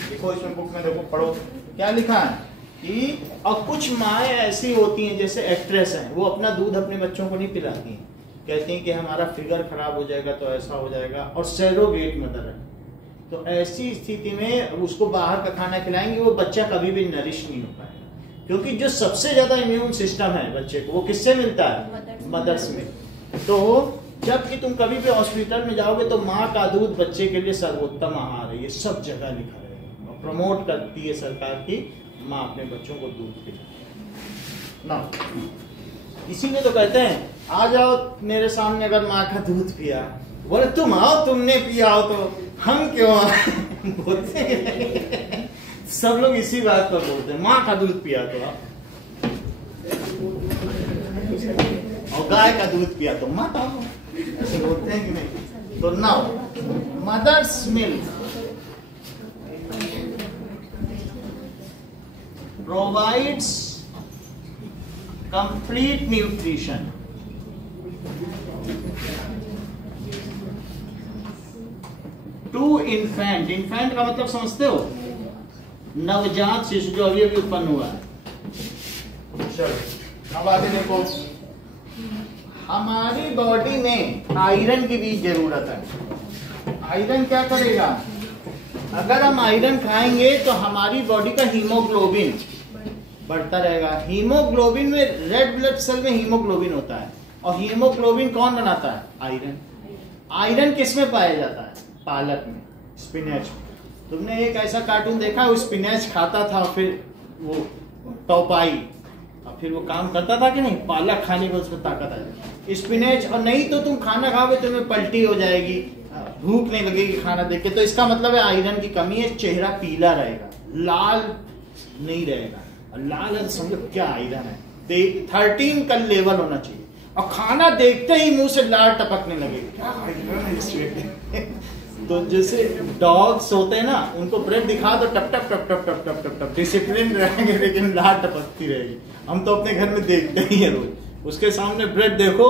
देखो इसमें बुक में देखो, पढ़ो क्या लिखा है कि, और कुछ माएँ ऐसी होती हैं जैसे एक्ट्रेस हैं, वो अपना दूध अपने बच्चों को नहीं पिलाती हैं, कहती हैं कि हमारा फिगर खराब हो जाएगा तो ऐसा हो जाएगा, और सैरोगेट मदर है। तो ऐसी स्थिति में उसको बाहर का खाना खिलाएंगे, वो बच्चा कभी भी नरिश नहीं हो पाएगा, क्योंकि जो सबसे ज्यादा इम्यून सिस्टम है बच्चे को, वो किससे मिलता है? मदर्स में। तो जबकि तुम कभी भी हॉस्पिटल में जाओगे तो माँ का दूध बच्चे के लिए सर्वोत्तम आहार है, ये सब जगह लिखा है, और प्रमोट करती है सरकार की माँ अपने बच्चों को दूध पिलाए ना। इसीलिए तो कहते हैं आ जाओ मेरे सामने, अगर माँ का दूध पिया, बोले तुम आओ, तुमने पिया हो तो हम क्यों आए? बोलते हैं सब लोग इसी बात पर बोलते हैं, माँ का दूध पिया तो आप, और गाय का दूध पिया तो मत आओ, ऐसे बोलते हैं कि नहीं? तो now mother's milk provides complete nutrition. To infant, infant का मतलब समझते हो, नवजात शिशु जो अभी अभी उत्पन्न हुआ है। चलो अब आगे देखो, हमारी बॉडी में आयरन की भी जरूरत है। आयरन क्या करेगा, अगर हम आयरन खाएंगे तो हमारी बॉडी का हीमोग्लोबिन बढ़ता रहेगा। हीमोग्लोबिन में, रेड ब्लड सेल में हीमोग्लोबिन होता है, और हीमोग्लोबिन कौन बनाता है, आयरन। आयरन किस में पाया जाता है, पालक में, स्पिनच में। तुमने एक ऐसा कार्टून देखा, वो स्पिनच खाता था, फिर वो टॉपाई, और फिर वो काम करता था कि नहीं, पालक खाने को उसमें ताकत आ जाएगी। स्पिनच, और नहीं तो तुम खाना खाओगे तुम्हें पलटी हो जाएगी, भूख नहीं लगेगी खाना देख के। तो इसका मतलब है आयरन की कमी है, चेहरा पीला रहेगा, लाल नहीं रहेगा। और लाल है समझो क्या आयरन है। 13 का लेवल होना चाहिए, और खाना देखते ही मुंह से लाल टपकने लगेगा, क्या आयरन है इसमें। तो जैसे डॉग्स होते हैं ना, उनको ब्रेड दिखा दो, टप टप टप टप टप टप टप टप डिसिप्लिन रहेंगे, लेकिन लाल टपकती रहेगी। हम तो अपने घर में देखते ही है रोज, उसके सामने ब्रेड देखो,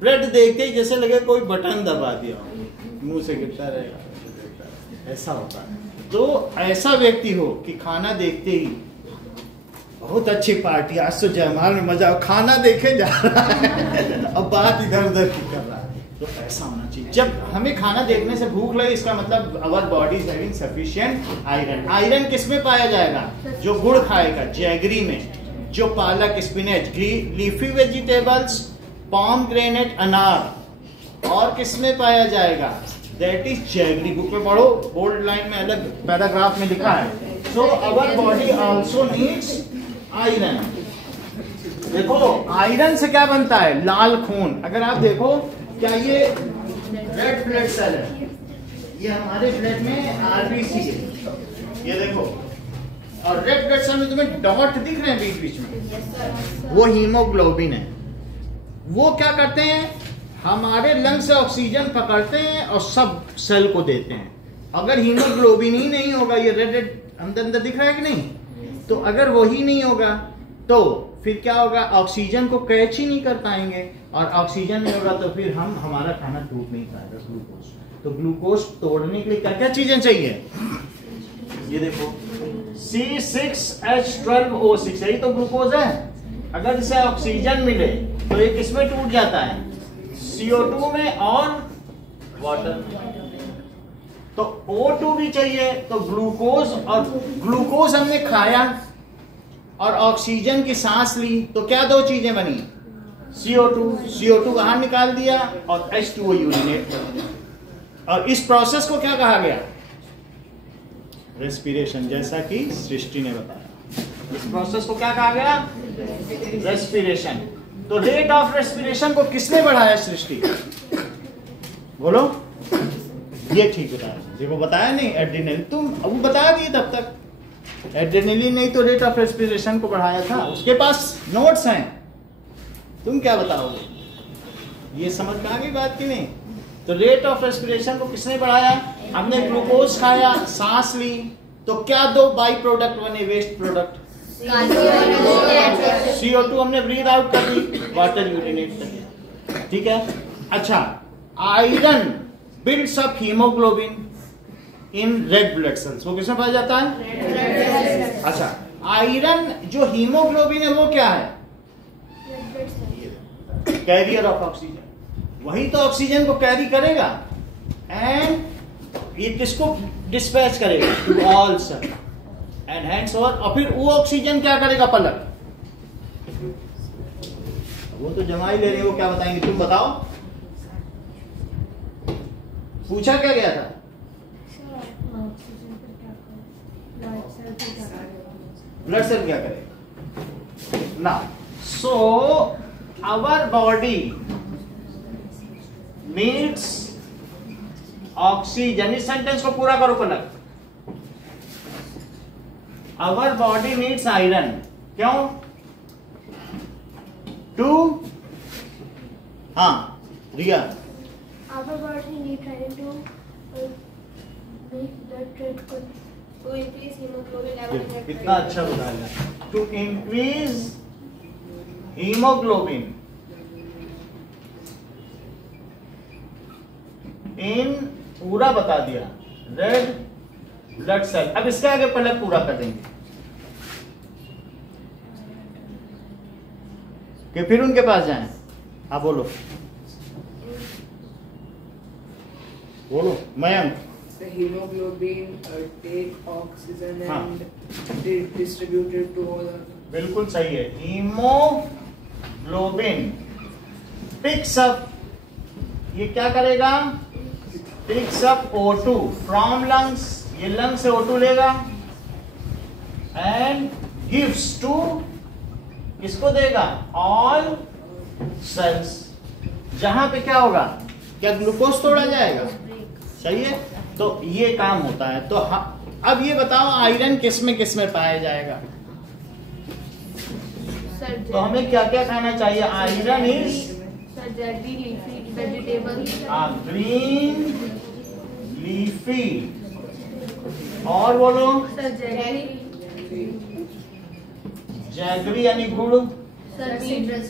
ब्रेड देखते ही जैसे लगे कोई बटन दबा दिया, मुंह से गिरता रहेगा, ऐसा होता है। तो ऐसा व्यक्ति हो कि खाना देखते ही बहुत अच्छी पार्टी, आज तो जयमाल में मजा, खाना देखे जा रहा है अब बात इधर उधर की कर रहा है। तो ऐसा होना चाहिए। जब हमें खाना देखने से भूख लगे, इसका मतलब our body is having sufficient iron. Iron किस में पाया जाएगा, जो गुड़ खाएगा, जैगरी में, जो पालक, स्पिनच, लीफी वेजिटेबल्स, पॉमग्रेनेट, अनार, और किस में पाया जाएगा, दैट इज जैगरी। बुक में पढ़ो, बोल्ड लाइन में अलग पैराग्राफ में लिखा है। So our body also needs iron. देखो आयरन से क्या बनता है, लाल खून। अगर आप देखो, क्या ये रेड ब्लड सेल है, ये हमारे ब्लड में आरबीसी है, ये देखो। और रेड ब्लड सेल में तुम्हें डॉट दिख रहे हैं बीच बीच में, वो हीमोग्लोबिन है। वो क्या करते हैं, हमारे लंग से ऑक्सीजन पकड़ते हैं और सब सेल को देते हैं। अगर हीमोग्लोबिन ही नहीं होगा, ये रेड रेड अंदर अंदर दिख रहा है कि नहीं, तो अगर वो ही नहीं होगा तो फिर क्या होगा, ऑक्सीजन को कैच ही नहीं कर पाएंगे, और ऑक्सीजन नहीं होगा तो फिर हमारा खाना टूट नहीं पाएगा, ग्लूकोज। तो ग्लूकोज तोड़ने के लिए क्या क्या चीजें चाहिए, ये देखो C6H12O6, यही तो ग्लूकोज है। अगर इसे ऑक्सीजन मिले तो ये किसमें टूट जाता है, CO2 में और वाटर में। तो O2 भी चाहिए, तो ग्लूकोज, और ग्लूकोज हमने खाया और ऑक्सीजन की सांस ली, तो क्या दो चीजें बनी, CO2 बाहर निकाल दिया और H2O यूरिनेट कर दिया। और इस प्रोसेस को क्या कहा गया, रेस्पिरेशन, जैसा कि सृष्टि ने बताया। इस प्रोसेस को क्या कहा गया, रेस्पिरेशन। तो रेट ऑफ रेस्पिरेशन को किसने बढ़ाया, सृष्टि, बोलो। ये ठीक बताया, देखो बताया नहीं, एड्रेनलिन, तुम अब बता दिए तब तक। एड्रेनलिन नहीं तो रेट ऑफ रेस्पिरेशन को बढ़ाया था, उसके पास नोट्स हैं, तुम क्या बताओगे। ये समझ में आ गई बात की नहीं। तो रेट ऑफ रेस्पिरेशन को किसने बढ़ाया, हमने ग्लूकोज खाया, सांस ली, तो क्या दो बाई प्रोडक्ट बने, वेस्ट प्रोडक्ट, CO2 हमने ब्रीथ आउट कर दी, वाटर यूरिनेट कर दिया, ठीक है। अच्छा, iron builds up haemoglobin in red blood cells, वो किसमें पाया जाता है। अच्छा, आयरन जो हीमोग्लोबिन है वो क्या है, कैरियर ऑफ ऑक्सीजन, वही तो ऑक्सीजन को कैरी करेगा, एंड ये किसको डिस्पैच करेगा, to all cell and hands over. और फिर वो ऑक्सीजन क्या करेगा, पलक, वो तो जमा ही ले रही, वो क्या बताएंगे, तुम बताओ। पूछा क्या गया था, ब्लड सेल क्या करेगा ना। So our body needs oxygen, इस सेंटेंस को पूरा करो Palak. Our body needs iron, क्यों, टू, हाँ Riya, Our body needs iron to make blood rate to increase hemoglobin level in the कितना अच्छा बताया, टू इंक्रीज हीमोग्लोबिन इन पूरा बता दिया, रेड ब्लड सेल। अब इसके आगे पहले पूरा कर देंगे कि फिर उनके पास जाएं। हाँ बोलो बोलो Mayank. The hemoglobin take oxygen हाँ। and distributed to all the बिल्कुल सही है। हीमोग्लोबिन पिक्स अप, ये क्या करेगा? Picks up O2 from lungs, ये लंग से O2 लेगा एंड गिव्स टू, किसको देगा? All cells. जहां पे क्या होगा? क्या ग्लूकोज तोड़ा जाएगा? सही है, तो ये काम होता है। तो अब ये बताओ आयरन किस में पाया जाएगा? तो हमें क्या क्या खाना चाहिए? आयरन इज ग्रीन लीफी, और बोलो जैगरी यानी गुड़, citrus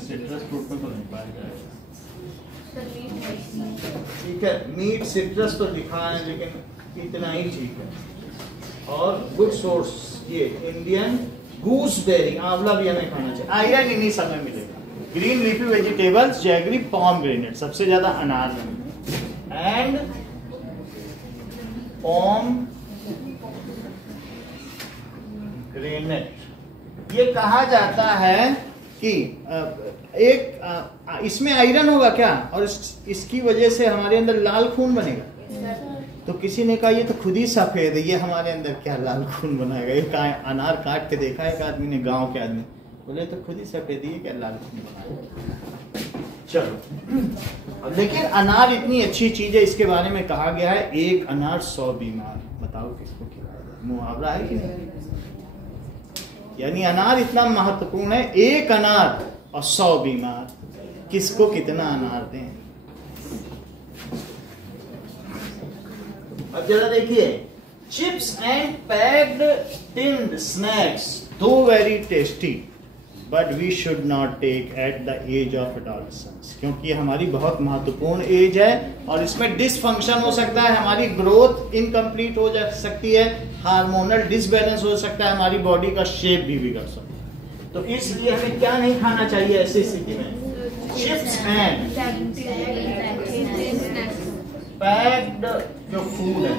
सिट्रस फ्रूट में तो नहीं पाया जाएगा। ठीक है, मीट सिट्रस तो लिखा है लेकिन इतना ही ठीक है। और गुड सोर्स ये इंडियन गूसबेरी, आंवला भी हमें खाना चाहिए। आयरन इन्हीं सब में मिलेगा। Green leafy vegetables, jaggery, pomegranate, सबसे ज्यादा अनार में एंड पॉमग्रेनेट। ये कहा जाता है कि इसमें आयरन होगा क्या, और इसकी वजह से हमारे अंदर लाल खून बनेगा। तो किसी ने कहा ये तो खुद ही सफेद है, ये हमारे अंदर क्या लाल खून बनाएगा? एक अनार काट के देखा एक आदमी ने, गांव के आदमी बोले तो खुद ही सफेद ही क्या लाल खून बनाएगा। चलो, लेकिन अनार इतनी अच्छी चीज है, इसके बारे में कहा गया है एक अनार 100 बीमार। बताओ किसको खिलाएगा? मुहावरा है कि नहीं? यानी अनार इतना महत्वपूर्ण है, एक अनार और 100 बीमार। किसको कितना अनार दें? अब जरा देखिए, chips and packed tinned snacks दो very tasty, but we should not take at the age of adolescence, क्योंकि ये हमारी बहुत महत्वपूर्ण एज है और इसमें डिसफंक्शन हो सकता है, हमारी ग्रोथ इनकम्प्लीट हो जा सकती है, हार्मोनल डिसबैलेंस हो सकता है, हमारी बॉडी का शेप भी बिगड़ सकता है। तो इसलिए हमें क्या नहीं खाना चाहिए ऐसी स्थिति में? चिप्स एंड पैक्ड जो फूड है,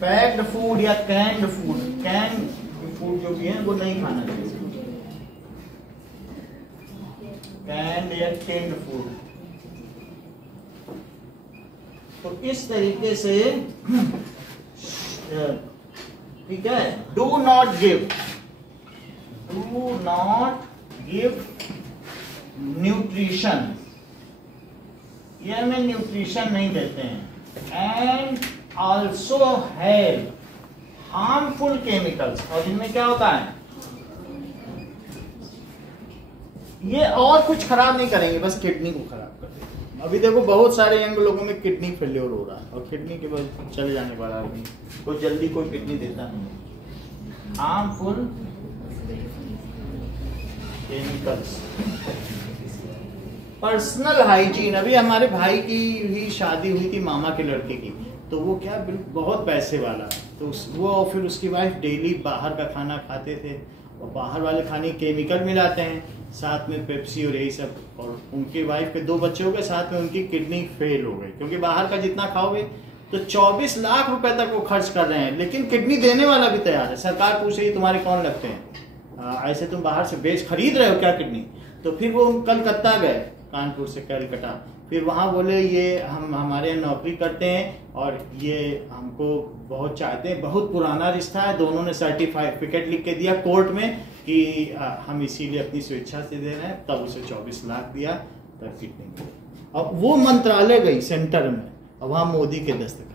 पैक्ड फूड या कैंड फूड, कैंड फूड जो भी है वो नहीं खाना चाहिए। कैंड या टिन्ड फूड। तो इस तरीके से ठीक है, डू नॉट गिव न्यूट्रिशन, ये हमें न्यूट्रिशन नहीं देते हैं। And also have harmful chemicals, और इनमें क्या होता है? ये और कुछ खराब नहीं करेंगे, बस किडनी को खराब कर देंगे। अभी देखो बहुत सारे यंग लोगों में किडनी फेल्योर हो रहा है, और किडनी के बाद चले जाने वाला आदमी कोई जल्दी कोई किडनी देता नहीं। Harmful chemicals. पर्सनल हाइजीन, अभी हमारे भाई की ही शादी हुई थी, मामा के लड़के की, तो वो क्या बहुत पैसे वाला है, तो वो फिर उसकी वाइफ डेली बाहर का खाना खाते थे, और बाहर वाले खाने केमिकल मिलाते हैं, साथ में पेप्सी और यही सब, और उनकी वाइफ के 2 बच्चे हो गए, साथ में उनकी किडनी फेल हो गई, क्योंकि बाहर का जितना खाओगे तो 24 लाख रुपए तक वो खर्च कर रहे हैं, लेकिन किडनी देने वाला भी तैयार है। सरकार पूछ रही है तुम्हारे कौन लगते हैं, ऐसे तुम बाहर से खरीद रहे हो क्या किडनी? तो फिर वो कलकत्ता गए, कानपुर से कलकत्ता, फिर वहाँ बोले ये हम हमारे यहाँ नौकरी करते हैं और ये हमको बहुत चाहते हैं, बहुत पुराना रिश्ता है, दोनों ने सर्टिफिकेट लिख के दिया कोर्ट में कि हम इसीलिए अपनी स्वेच्छा से दे रहे हैं, तब उसे 24 लाख दिया, तब किडनी। अब वो मंत्रालय गई सेंटर में, और वहाँ मोदी के दस्तखत।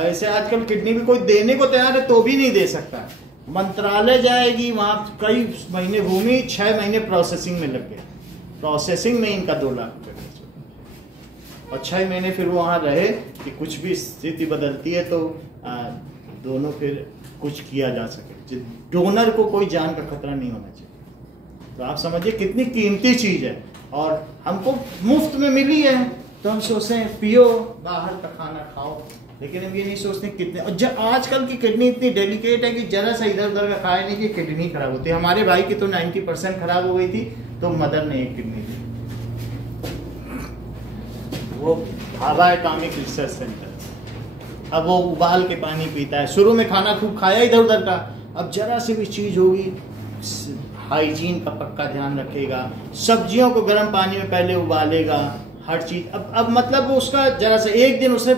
ऐसे आजकल किडनी भी कोई देने को तैयार है तो भी नहीं दे सकता, मंत्रालय जाएगी, वहाँ कई महीने घूमी, 6 महीने प्रोसेसिंग में लग गए, प्रोसेसिंग में इनका 2 लाख रुपए खर्च, और 6 महीने फिर वो वहाँ रहे कि कुछ भी स्थिति बदलती है तो दोनों फिर कुछ किया जा सके, डोनर को कोई जान का खतरा नहीं होना चाहिए। तो आप समझिए कितनी कीमती चीज है, और हमको मुफ्त में मिली है, तो हम सोचते हैं पियो, बाहर का खाना खाओ, लेकिन हम ये नहीं सोचते कितने। और जब आजकल की किडनी इतनी डेलिकेट है कि जरा सा इधर उधर का खाए नहीं कि किडनी खराब होती है। हमारे भाई की तो 90% खराब हो गई थी, तो मदर ने एक किडनी दी। वो भाभा एटॉमिक रिसर्च सेंटर, अब वो उबाल के पानी पीता है। शुरू में खाना खूब खाया इधर उधर का, अब जरा सी भी चीज होगी हाइजीन का पक्का ध्यान रखेगा, सब्जियों को गर्म पानी में पहले उबालेगा, हर चीज। अब मतलब वो उसका जरा सा, एक दिन उसे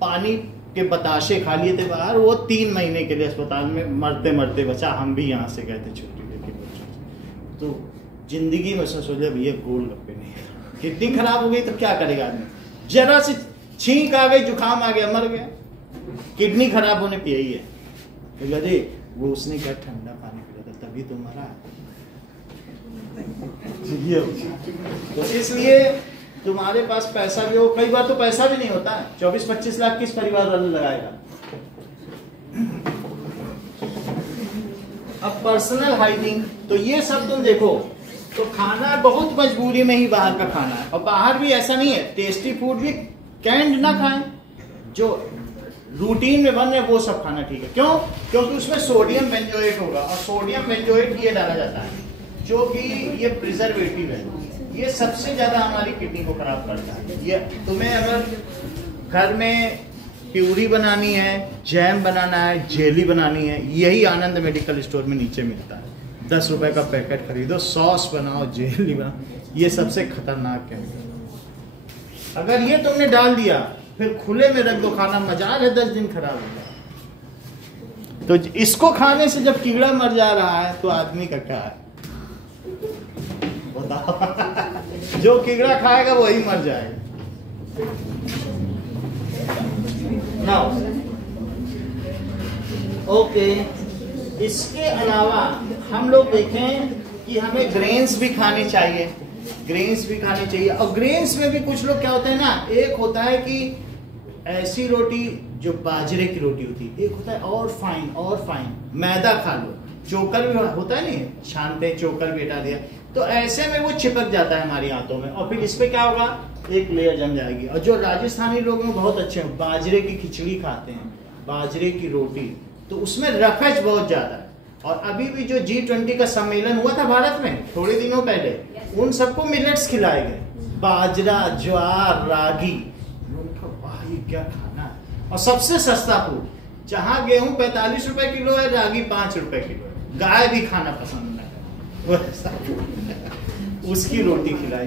पानी के बताशे खा लिए थे बाहर, वो 3 महीने के लिए अस्पताल में मरते मरते बचा। हम भी यहाँ से गए थे छुट्टी लेके बच्चों। तो जिंदगी में उसने सोचा भैया गोलगप्पे नहीं, किडनी खराब हो गई तो क्या करेगा आदमी, जरा सी छींक आ गई, जुकाम आ गया, मर गया। किडनी खराब होने पे यही है। तो अरे वो उसने क्या ठंडा पानी पिया था तभी तो मरा। तो इसलिए तुम्हारे पास पैसा भी हो, कई बार तो पैसा भी नहीं होता है, 24-25 लाख किस परिवार वाले लगाएगा। अब पर्सनल हाइजीन, तो ये सब तुम देखो, तो खाना बहुत मजबूरी में ही बाहर का खाना है। और बाहर भी ऐसा नहीं है, टेस्टी फूड भी कैंड ना खाएं, जो रूटीन में बन रहे वो सब खाना ठीक है। क्यों? क्योंकि उसमें सोडियम बेंजोएट होगा, और सोडियम बेंजोएट ये डाला जाता है जो कि ये प्रिजर्वेटिव है, ये सबसे ज्यादा हमारी किडनी को खराब करता है। ये तुम्हें अगर घर में प्यूरी बनानी है, जैम बनाना है, जेली बनानी है, यही आनंद मेडिकल स्टोर में नीचे मिलता है। 10 रुपए का पैकेट खरीदो, सॉस बनाओ, जेली बनाओ, ये सबसे खतरनाक केमिकल। अगर ये तुमने डाल दिया फिर खुले में रख दो खाना, मजाल है 10 दिन खराब हो जाए। तो इसको खाने से जब कीड़ा मर जा रहा है तो आदमी का क्या है बताओ। जो कीड़ा खाएगा वही मर जाएगा। नाउ ओके, इसके अलावा हम लोग देखें कि हमें ग्रेन्स भी खाने चाहिए, ग्रेन्स भी खाने चाहिए। और ग्रेन्स में भी कुछ लोग क्या होते हैं ना, एक होता है कि ऐसी रोटी जो बाजरे की रोटी होती है, एक होता है और फाइन मैदा खा लो, चोकर भी होता है, नहीं छानते चोकर भी हटा दिया, तो ऐसे में वो चिपक जाता है हमारी हाथों में, और फिर इस पे क्या होगा, एक लेयर जम जाएगी। और जो राजस्थानी लोग हैं बहुत अच्छे हैं, बाजरे की खिचड़ी खाते हैं, बाजरे की रोटी, तो उसमें रफेज बहुत ज्यादा है। और अभी भी जो G20 का सम्मेलन हुआ था भारत में थोड़े दिनों पहले, उन सबको मिलेट्स खिलाए गए, बाजरा, ज्वार, रागी। वाह ये क्या खाना है। और सबसे सस्ता फूड, जहां गेहूं 45 रुपए किलो है, रागी 5 रुपए किलो है, गाय भी खाना पसंद नहीं करती, उसकी रोटी खिलाई।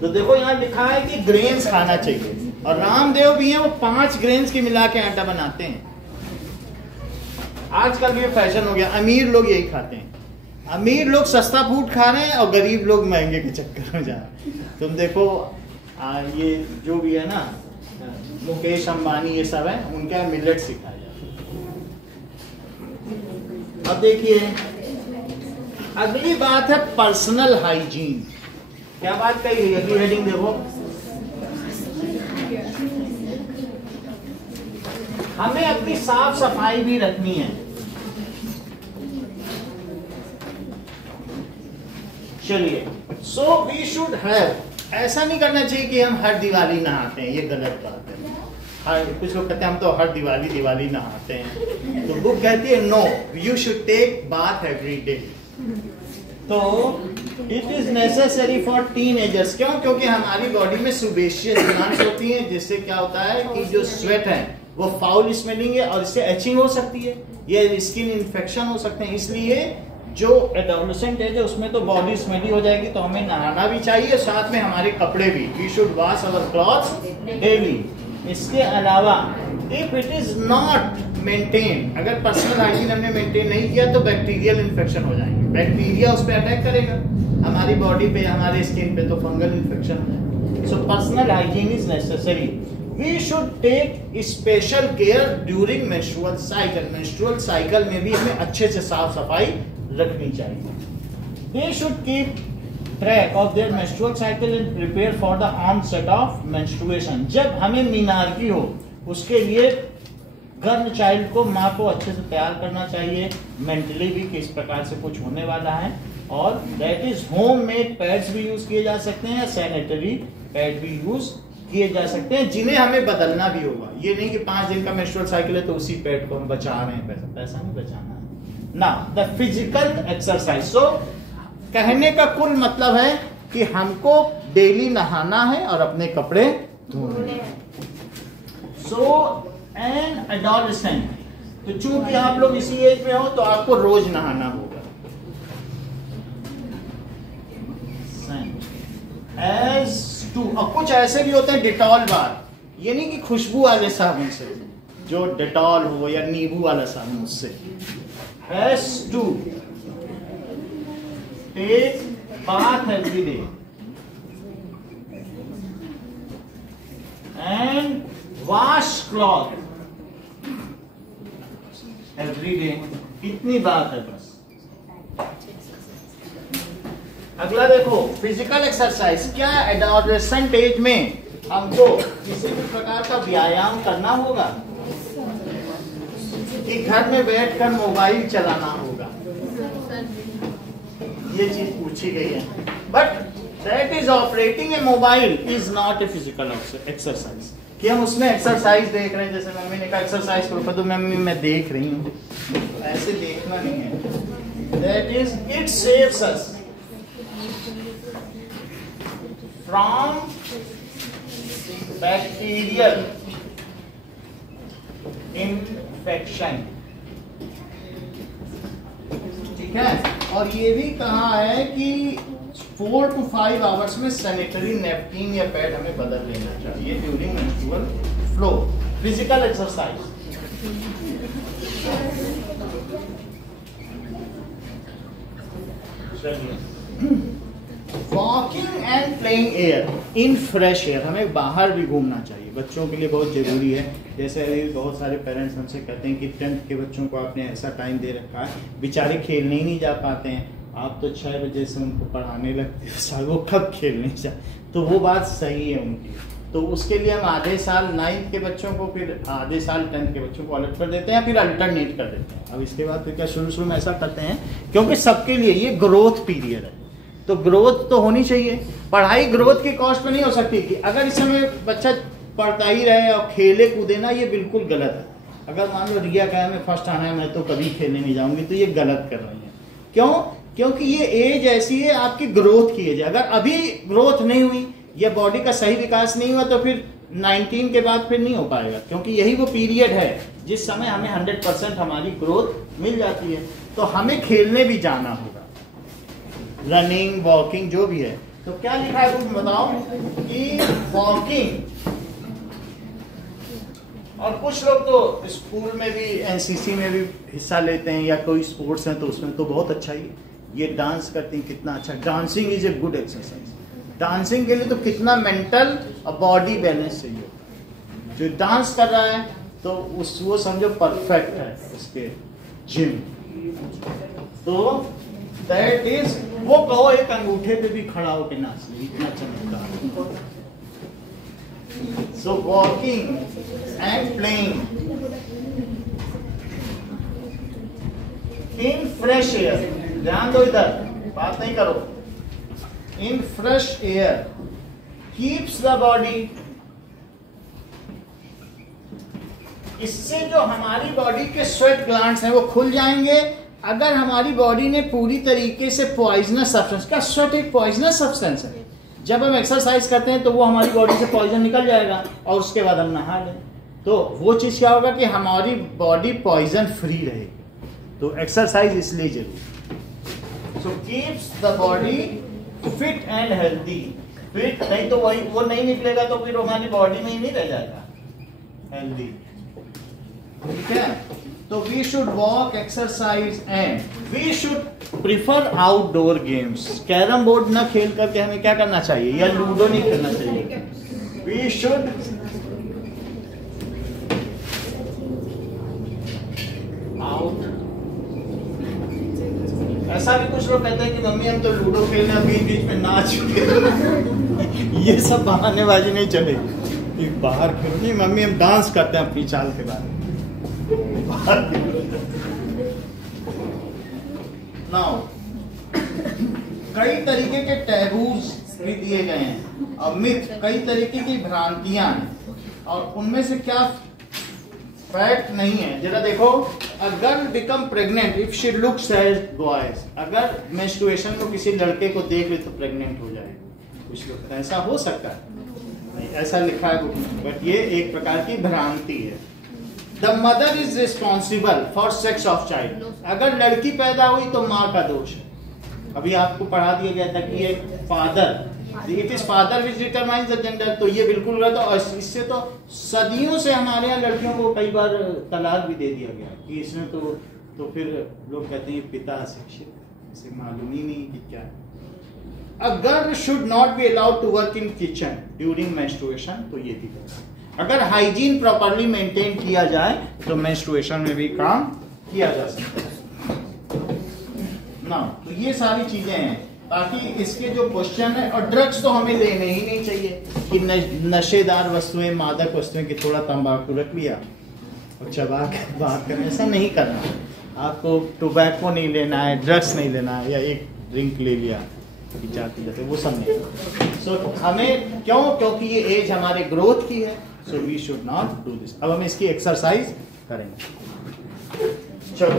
तो देखो यहाँ लिखा है कि ग्रेन्स खाना चाहिए, और रामदेव भी हैं, वो 5 ग्रेन्स की मिला के आटा बनाते हैं। आजकल ये फैशन हो गया, अमीर लोग यही खाते हैं, अमीर लोग सस्ता फूड खा रहे हैं और गरीब लोग महंगे के चक्कर में जा रहे हैं। तुम देखो ये जो भी है ना, मुकेश अंबानी, ये सब है, उनके मिलेट सिखाया जाता है। अब देखिए अगली बात है पर्सनल हाइजीन। क्या बात कही गई, अगली हेडिंग देखो, हमें अपनी साफ सफाई भी रखनी है। चलिए, सो वी शुड हैव, ऐसा नहीं करना चाहिए कि हम हर दिवाली नहाते हैं, ये गलत बात है। कुछ लोग कहते हैं हम तो हर दिवाली नहाते हैं, तो बुक कहती है no, you should take bath every day. तो it is necessary for teenagers. क्यों? क्योंकि हमारी बॉडी में सुबेशियस ग्लैंड्स होती हैं, जिससे क्या होता है कि जो स्वेट है वो फाउल स्मेलिंग है, और इससे एचिंग हो सकती है, ये स्किन इन्फेक्शन हो सकते हैं। इसलिए जो एडोलेसेंट एज है उसमें तो बॉडी स्मेली हो जाएगी, तो हमें नहाना भी चाहिए, साथ में हमारे कपड़े भी, we should wash our clothes daily. इसके अलावा if it is not maintain, अगर पर्सनल हाइजीन हमने मेंटेन नहीं किया तो बैक्टीरियल इन्फेक्शन हो जाएंगे, बैक्टीरिया उस पर अटैक करेगा, हमारी बॉडी पे, हमारे स्किन पे, तो फंगल इन्फेक्शन हो जाएगा। So personal hygiene is necessary. We should take special care during menstrual cycle. Menstrual cycle में भी हमें अच्छे से साफ सफाई रखनी चाहिए। They should keep track of their menstrual cycle and prepare for the onset of menstruation. जब हमें मीनार्की हो उसके लिए गर्ल चाइल्ड को माँ को अच्छे से तैयार करना चाहिए, मेंटली भी कि इस प्रकार से कुछ होने वाला है। और that is home made pads भी यूज किए जा सकते हैं, सैनिटरी पैड भी यूज किए जा सकते हैं, जिन्हें हमें बदलना भी होगा। ये नहीं कि 5 दिन का मेंस्ट्रुअल साइकिल है तो उसी पैड को हम बचा रहे हैं, पैसा नहीं बचाना है ना। द फिजिकल एक्सरसाइज, सो कहने का कुल मतलब है कि हमको डेली नहाना है और अपने कपड़े धोने हैं। सो एन एडोलेसेंट, तो चूंकि आप लोग इसी एज में हो तो आपको रोज नहाना होगा। एज टू, और कुछ ऐसे भी होते हैं डिटॉल बार, ये नहीं कि खुशबू वाले साबुन से, जो डिटॉल हो या नींबू वाला साबुन उससे। As to take bath every day and wash cloth every day. इतनी बात है बस। अगला देखो, फिजिकल एक्सरसाइज। क्या एडोलेसेंट एज में हमको किसी भी प्रकार का व्यायाम करना होगा कि घर में बैठकर मोबाइल चलाना होगा? ये चीज पूछी गई है। But that is operating A mobile is not a physical exercise. कि हम उसमें एक्सरसाइज देख रहे हैं, जैसे मम्मी ने कहा एक्सरसाइज करो तो मम्मी मैं देख रही हूँ, ऐसे देखना नहीं है। That is it saves us from bacterial infection. ठीक है, और ये भी कहा है कि 4 to 5 आवर्स में सैनिटरी नैपकिन या पैड हमें बदल लेना चाहिए during menstrual flow. Physical exercise. Walking and playing air in fresh air, हमें बाहर भी घूमना चाहिए, बच्चों के लिए बहुत जरूरी है। जैसे अभी बहुत सारे पेरेंट्स हमसे कहते हैं कि 10th के बच्चों को आपने ऐसा टाइम दे रखा है, बेचारे खेलने ही नहीं जा पाते हैं, आप तो 6 बजे से उनको पढ़ाने लगते हो, वो कब खेलने जा। तो वो बात सही है उनकी। तो उसके लिए हम आधे साल 9th के बच्चों को, फिर आधे साल 10th के बच्चों को अलग कर देते हैं, फिर अल्टरनेट कर देते हैं। अब इसके बाद फिर क्या शुरू में ऐसा करते हैं, क्योंकि सबके लिए ये ग्रोथ पीरियड है, तो ग्रोथ तो होनी चाहिए। पढ़ाई ग्रोथ की कॉस्ट पे नहीं हो सकती कि अगर इस समय बच्चा पढ़ता ही रहे और खेले कूदे ना, ये बिल्कुल गलत है। अगर मान लो रिया कहे मैं फर्स्ट आना है, मैं तो कभी खेलने नहीं जाऊंगी, तो ये गलत कर रही है। क्यों? क्योंकि ये एज ऐसी है आपकी ग्रोथ की एज है। अगर अभी ग्रोथ नहीं हुई, या बॉडी का सही विकास नहीं हुआ, तो फिर 19 के बाद फिर नहीं हो पाएगा, क्योंकि यही वो पीरियड है जिस समय हमें 100% हमारी ग्रोथ मिल जाती है। तो हमें खेलने भी जाना होगा, रनिंग वॉकिंग जो भी है। तो क्या लिखा है कुछ बताओ कि वॉकिंग, और कुछ लोग तो स्कूल में भी एनसीसी में भी हिस्सा लेते हैं, या कोई स्पोर्ट्स है तो उसमें तो बहुत अच्छा ही, ये डांस करती हैं, कितना अच्छा। Dancing is a good exercise. Dancing के लिए तो कितना मेंटल और बॉडी बैलेंस चाहिए होता है। जो डांस कर रहा है तो वो समझो परफेक्ट है उसके जिम। तो दैट इज, वो कहो एक अंगूठे पे भी खड़ा होकर नाच ले, इतना चमकता। So walking and playing in fresh air, ध्यान दो इधर, बात नहीं करो। In fresh air keeps the body, इससे जो हमारी बॉडी के स्वेट ग्लैंड्स हैं वो खुल जाएंगे। अगर हमारी बॉडी ने पूरी तरीके से पॉइजनस सब्सटेंस, क्या स्वेट एक पॉइजनस सब्सटेंस है? जब हम एक्सरसाइज करते हैं तो वो हमारी बॉडी से पॉइजन निकल जाएगा और उसके बाद हम नहा लें, तो वो चीज क्या होगा कि हमारी बॉडी पॉइजन फ्री रहेगी। तो एक्सरसाइज इसलिए जरूरी। So keeps the body fit and healthy. Fit नहीं तो वही वो नहीं निकलेगा तो फिर हमारी बॉडी में ही नहीं रह जाएगा हेल्दी। ठीक है, तो we should walk, exercise and we should prefer outdoor games. Carrom board ना खेल करके हमें क्या करना चाहिए, या लूडो नहीं खेलना चाहिए। We should out. ऐसा भी कुछ लोग कहते हैं कि मम्मी हम तो लूडो खेलना, बीच बीच में नाच ये सब बहानेबाजी नहीं चलेगी। बाहर खेलो नहीं, मम्मी हम डांस करते हैं अपनी चाल के बारे में। नाउ कई तरीके के टैबूज भी दिए गए हैं और मिथ, कई तरीके की भ्रांतियां हैं, और उनमें से क्या फैक्ट नहीं है। जरा देखो, a girl become pregnant if she looks as boys, अगर मेंस्ट्रुएशन को किसी लड़के को देख ले तो प्रेग्नेंट हो जाए, कुछ लोग ऐसा हो सकता है, नहीं ऐसा लिखा है बुक में, बट ये एक प्रकार की भ्रांति है। The mother is responsible for sex of child, अगर लड़की पैदा हुई तो माँ का दोष है। अभी आपको पढ़ा दिया गया था कि ये father, it is father which determines the gender, तो ये बिल्कुल गलत है। और इससे तो सदियों से हमारे यहाँ लड़कियों को कई बार तलाक भी दे दिया गया कि इसमें तो फिर लोग कहते हैं पिता अशिक्षित, इसे मालूम ही नहीं कि क्या है। A girl should not be allowed to work in kitchen during menstruation, तो ये भी गलत। अगर हाइजीन प्रॉपरली मेंटेन किया जाए तो मेंस्ट्रुएशन में भी काम किया जा सकता है ना। तो ये सारी चीजें हैं, ताकि इसके जो क्वेश्चन है, और ड्रग्स तो हमें लेने ही नहीं चाहिए कि नशेदार वस्तुएं, मादक वस्तुएं की थोड़ा तंबाकू रख लिया और चबा के बात करना, ऐसा नहीं करना। आपको टोबैको नहीं लेना है, ड्रग्स नहीं लेना है, या एक ड्रिंक ले लिया जाते जाते, वो सब नहीं। सो हमें क्योंकि ये एज हमारे ग्रोथ की है, so we should not do this. अब हम इसकी एक्सरसाइज करेंगे। चलो।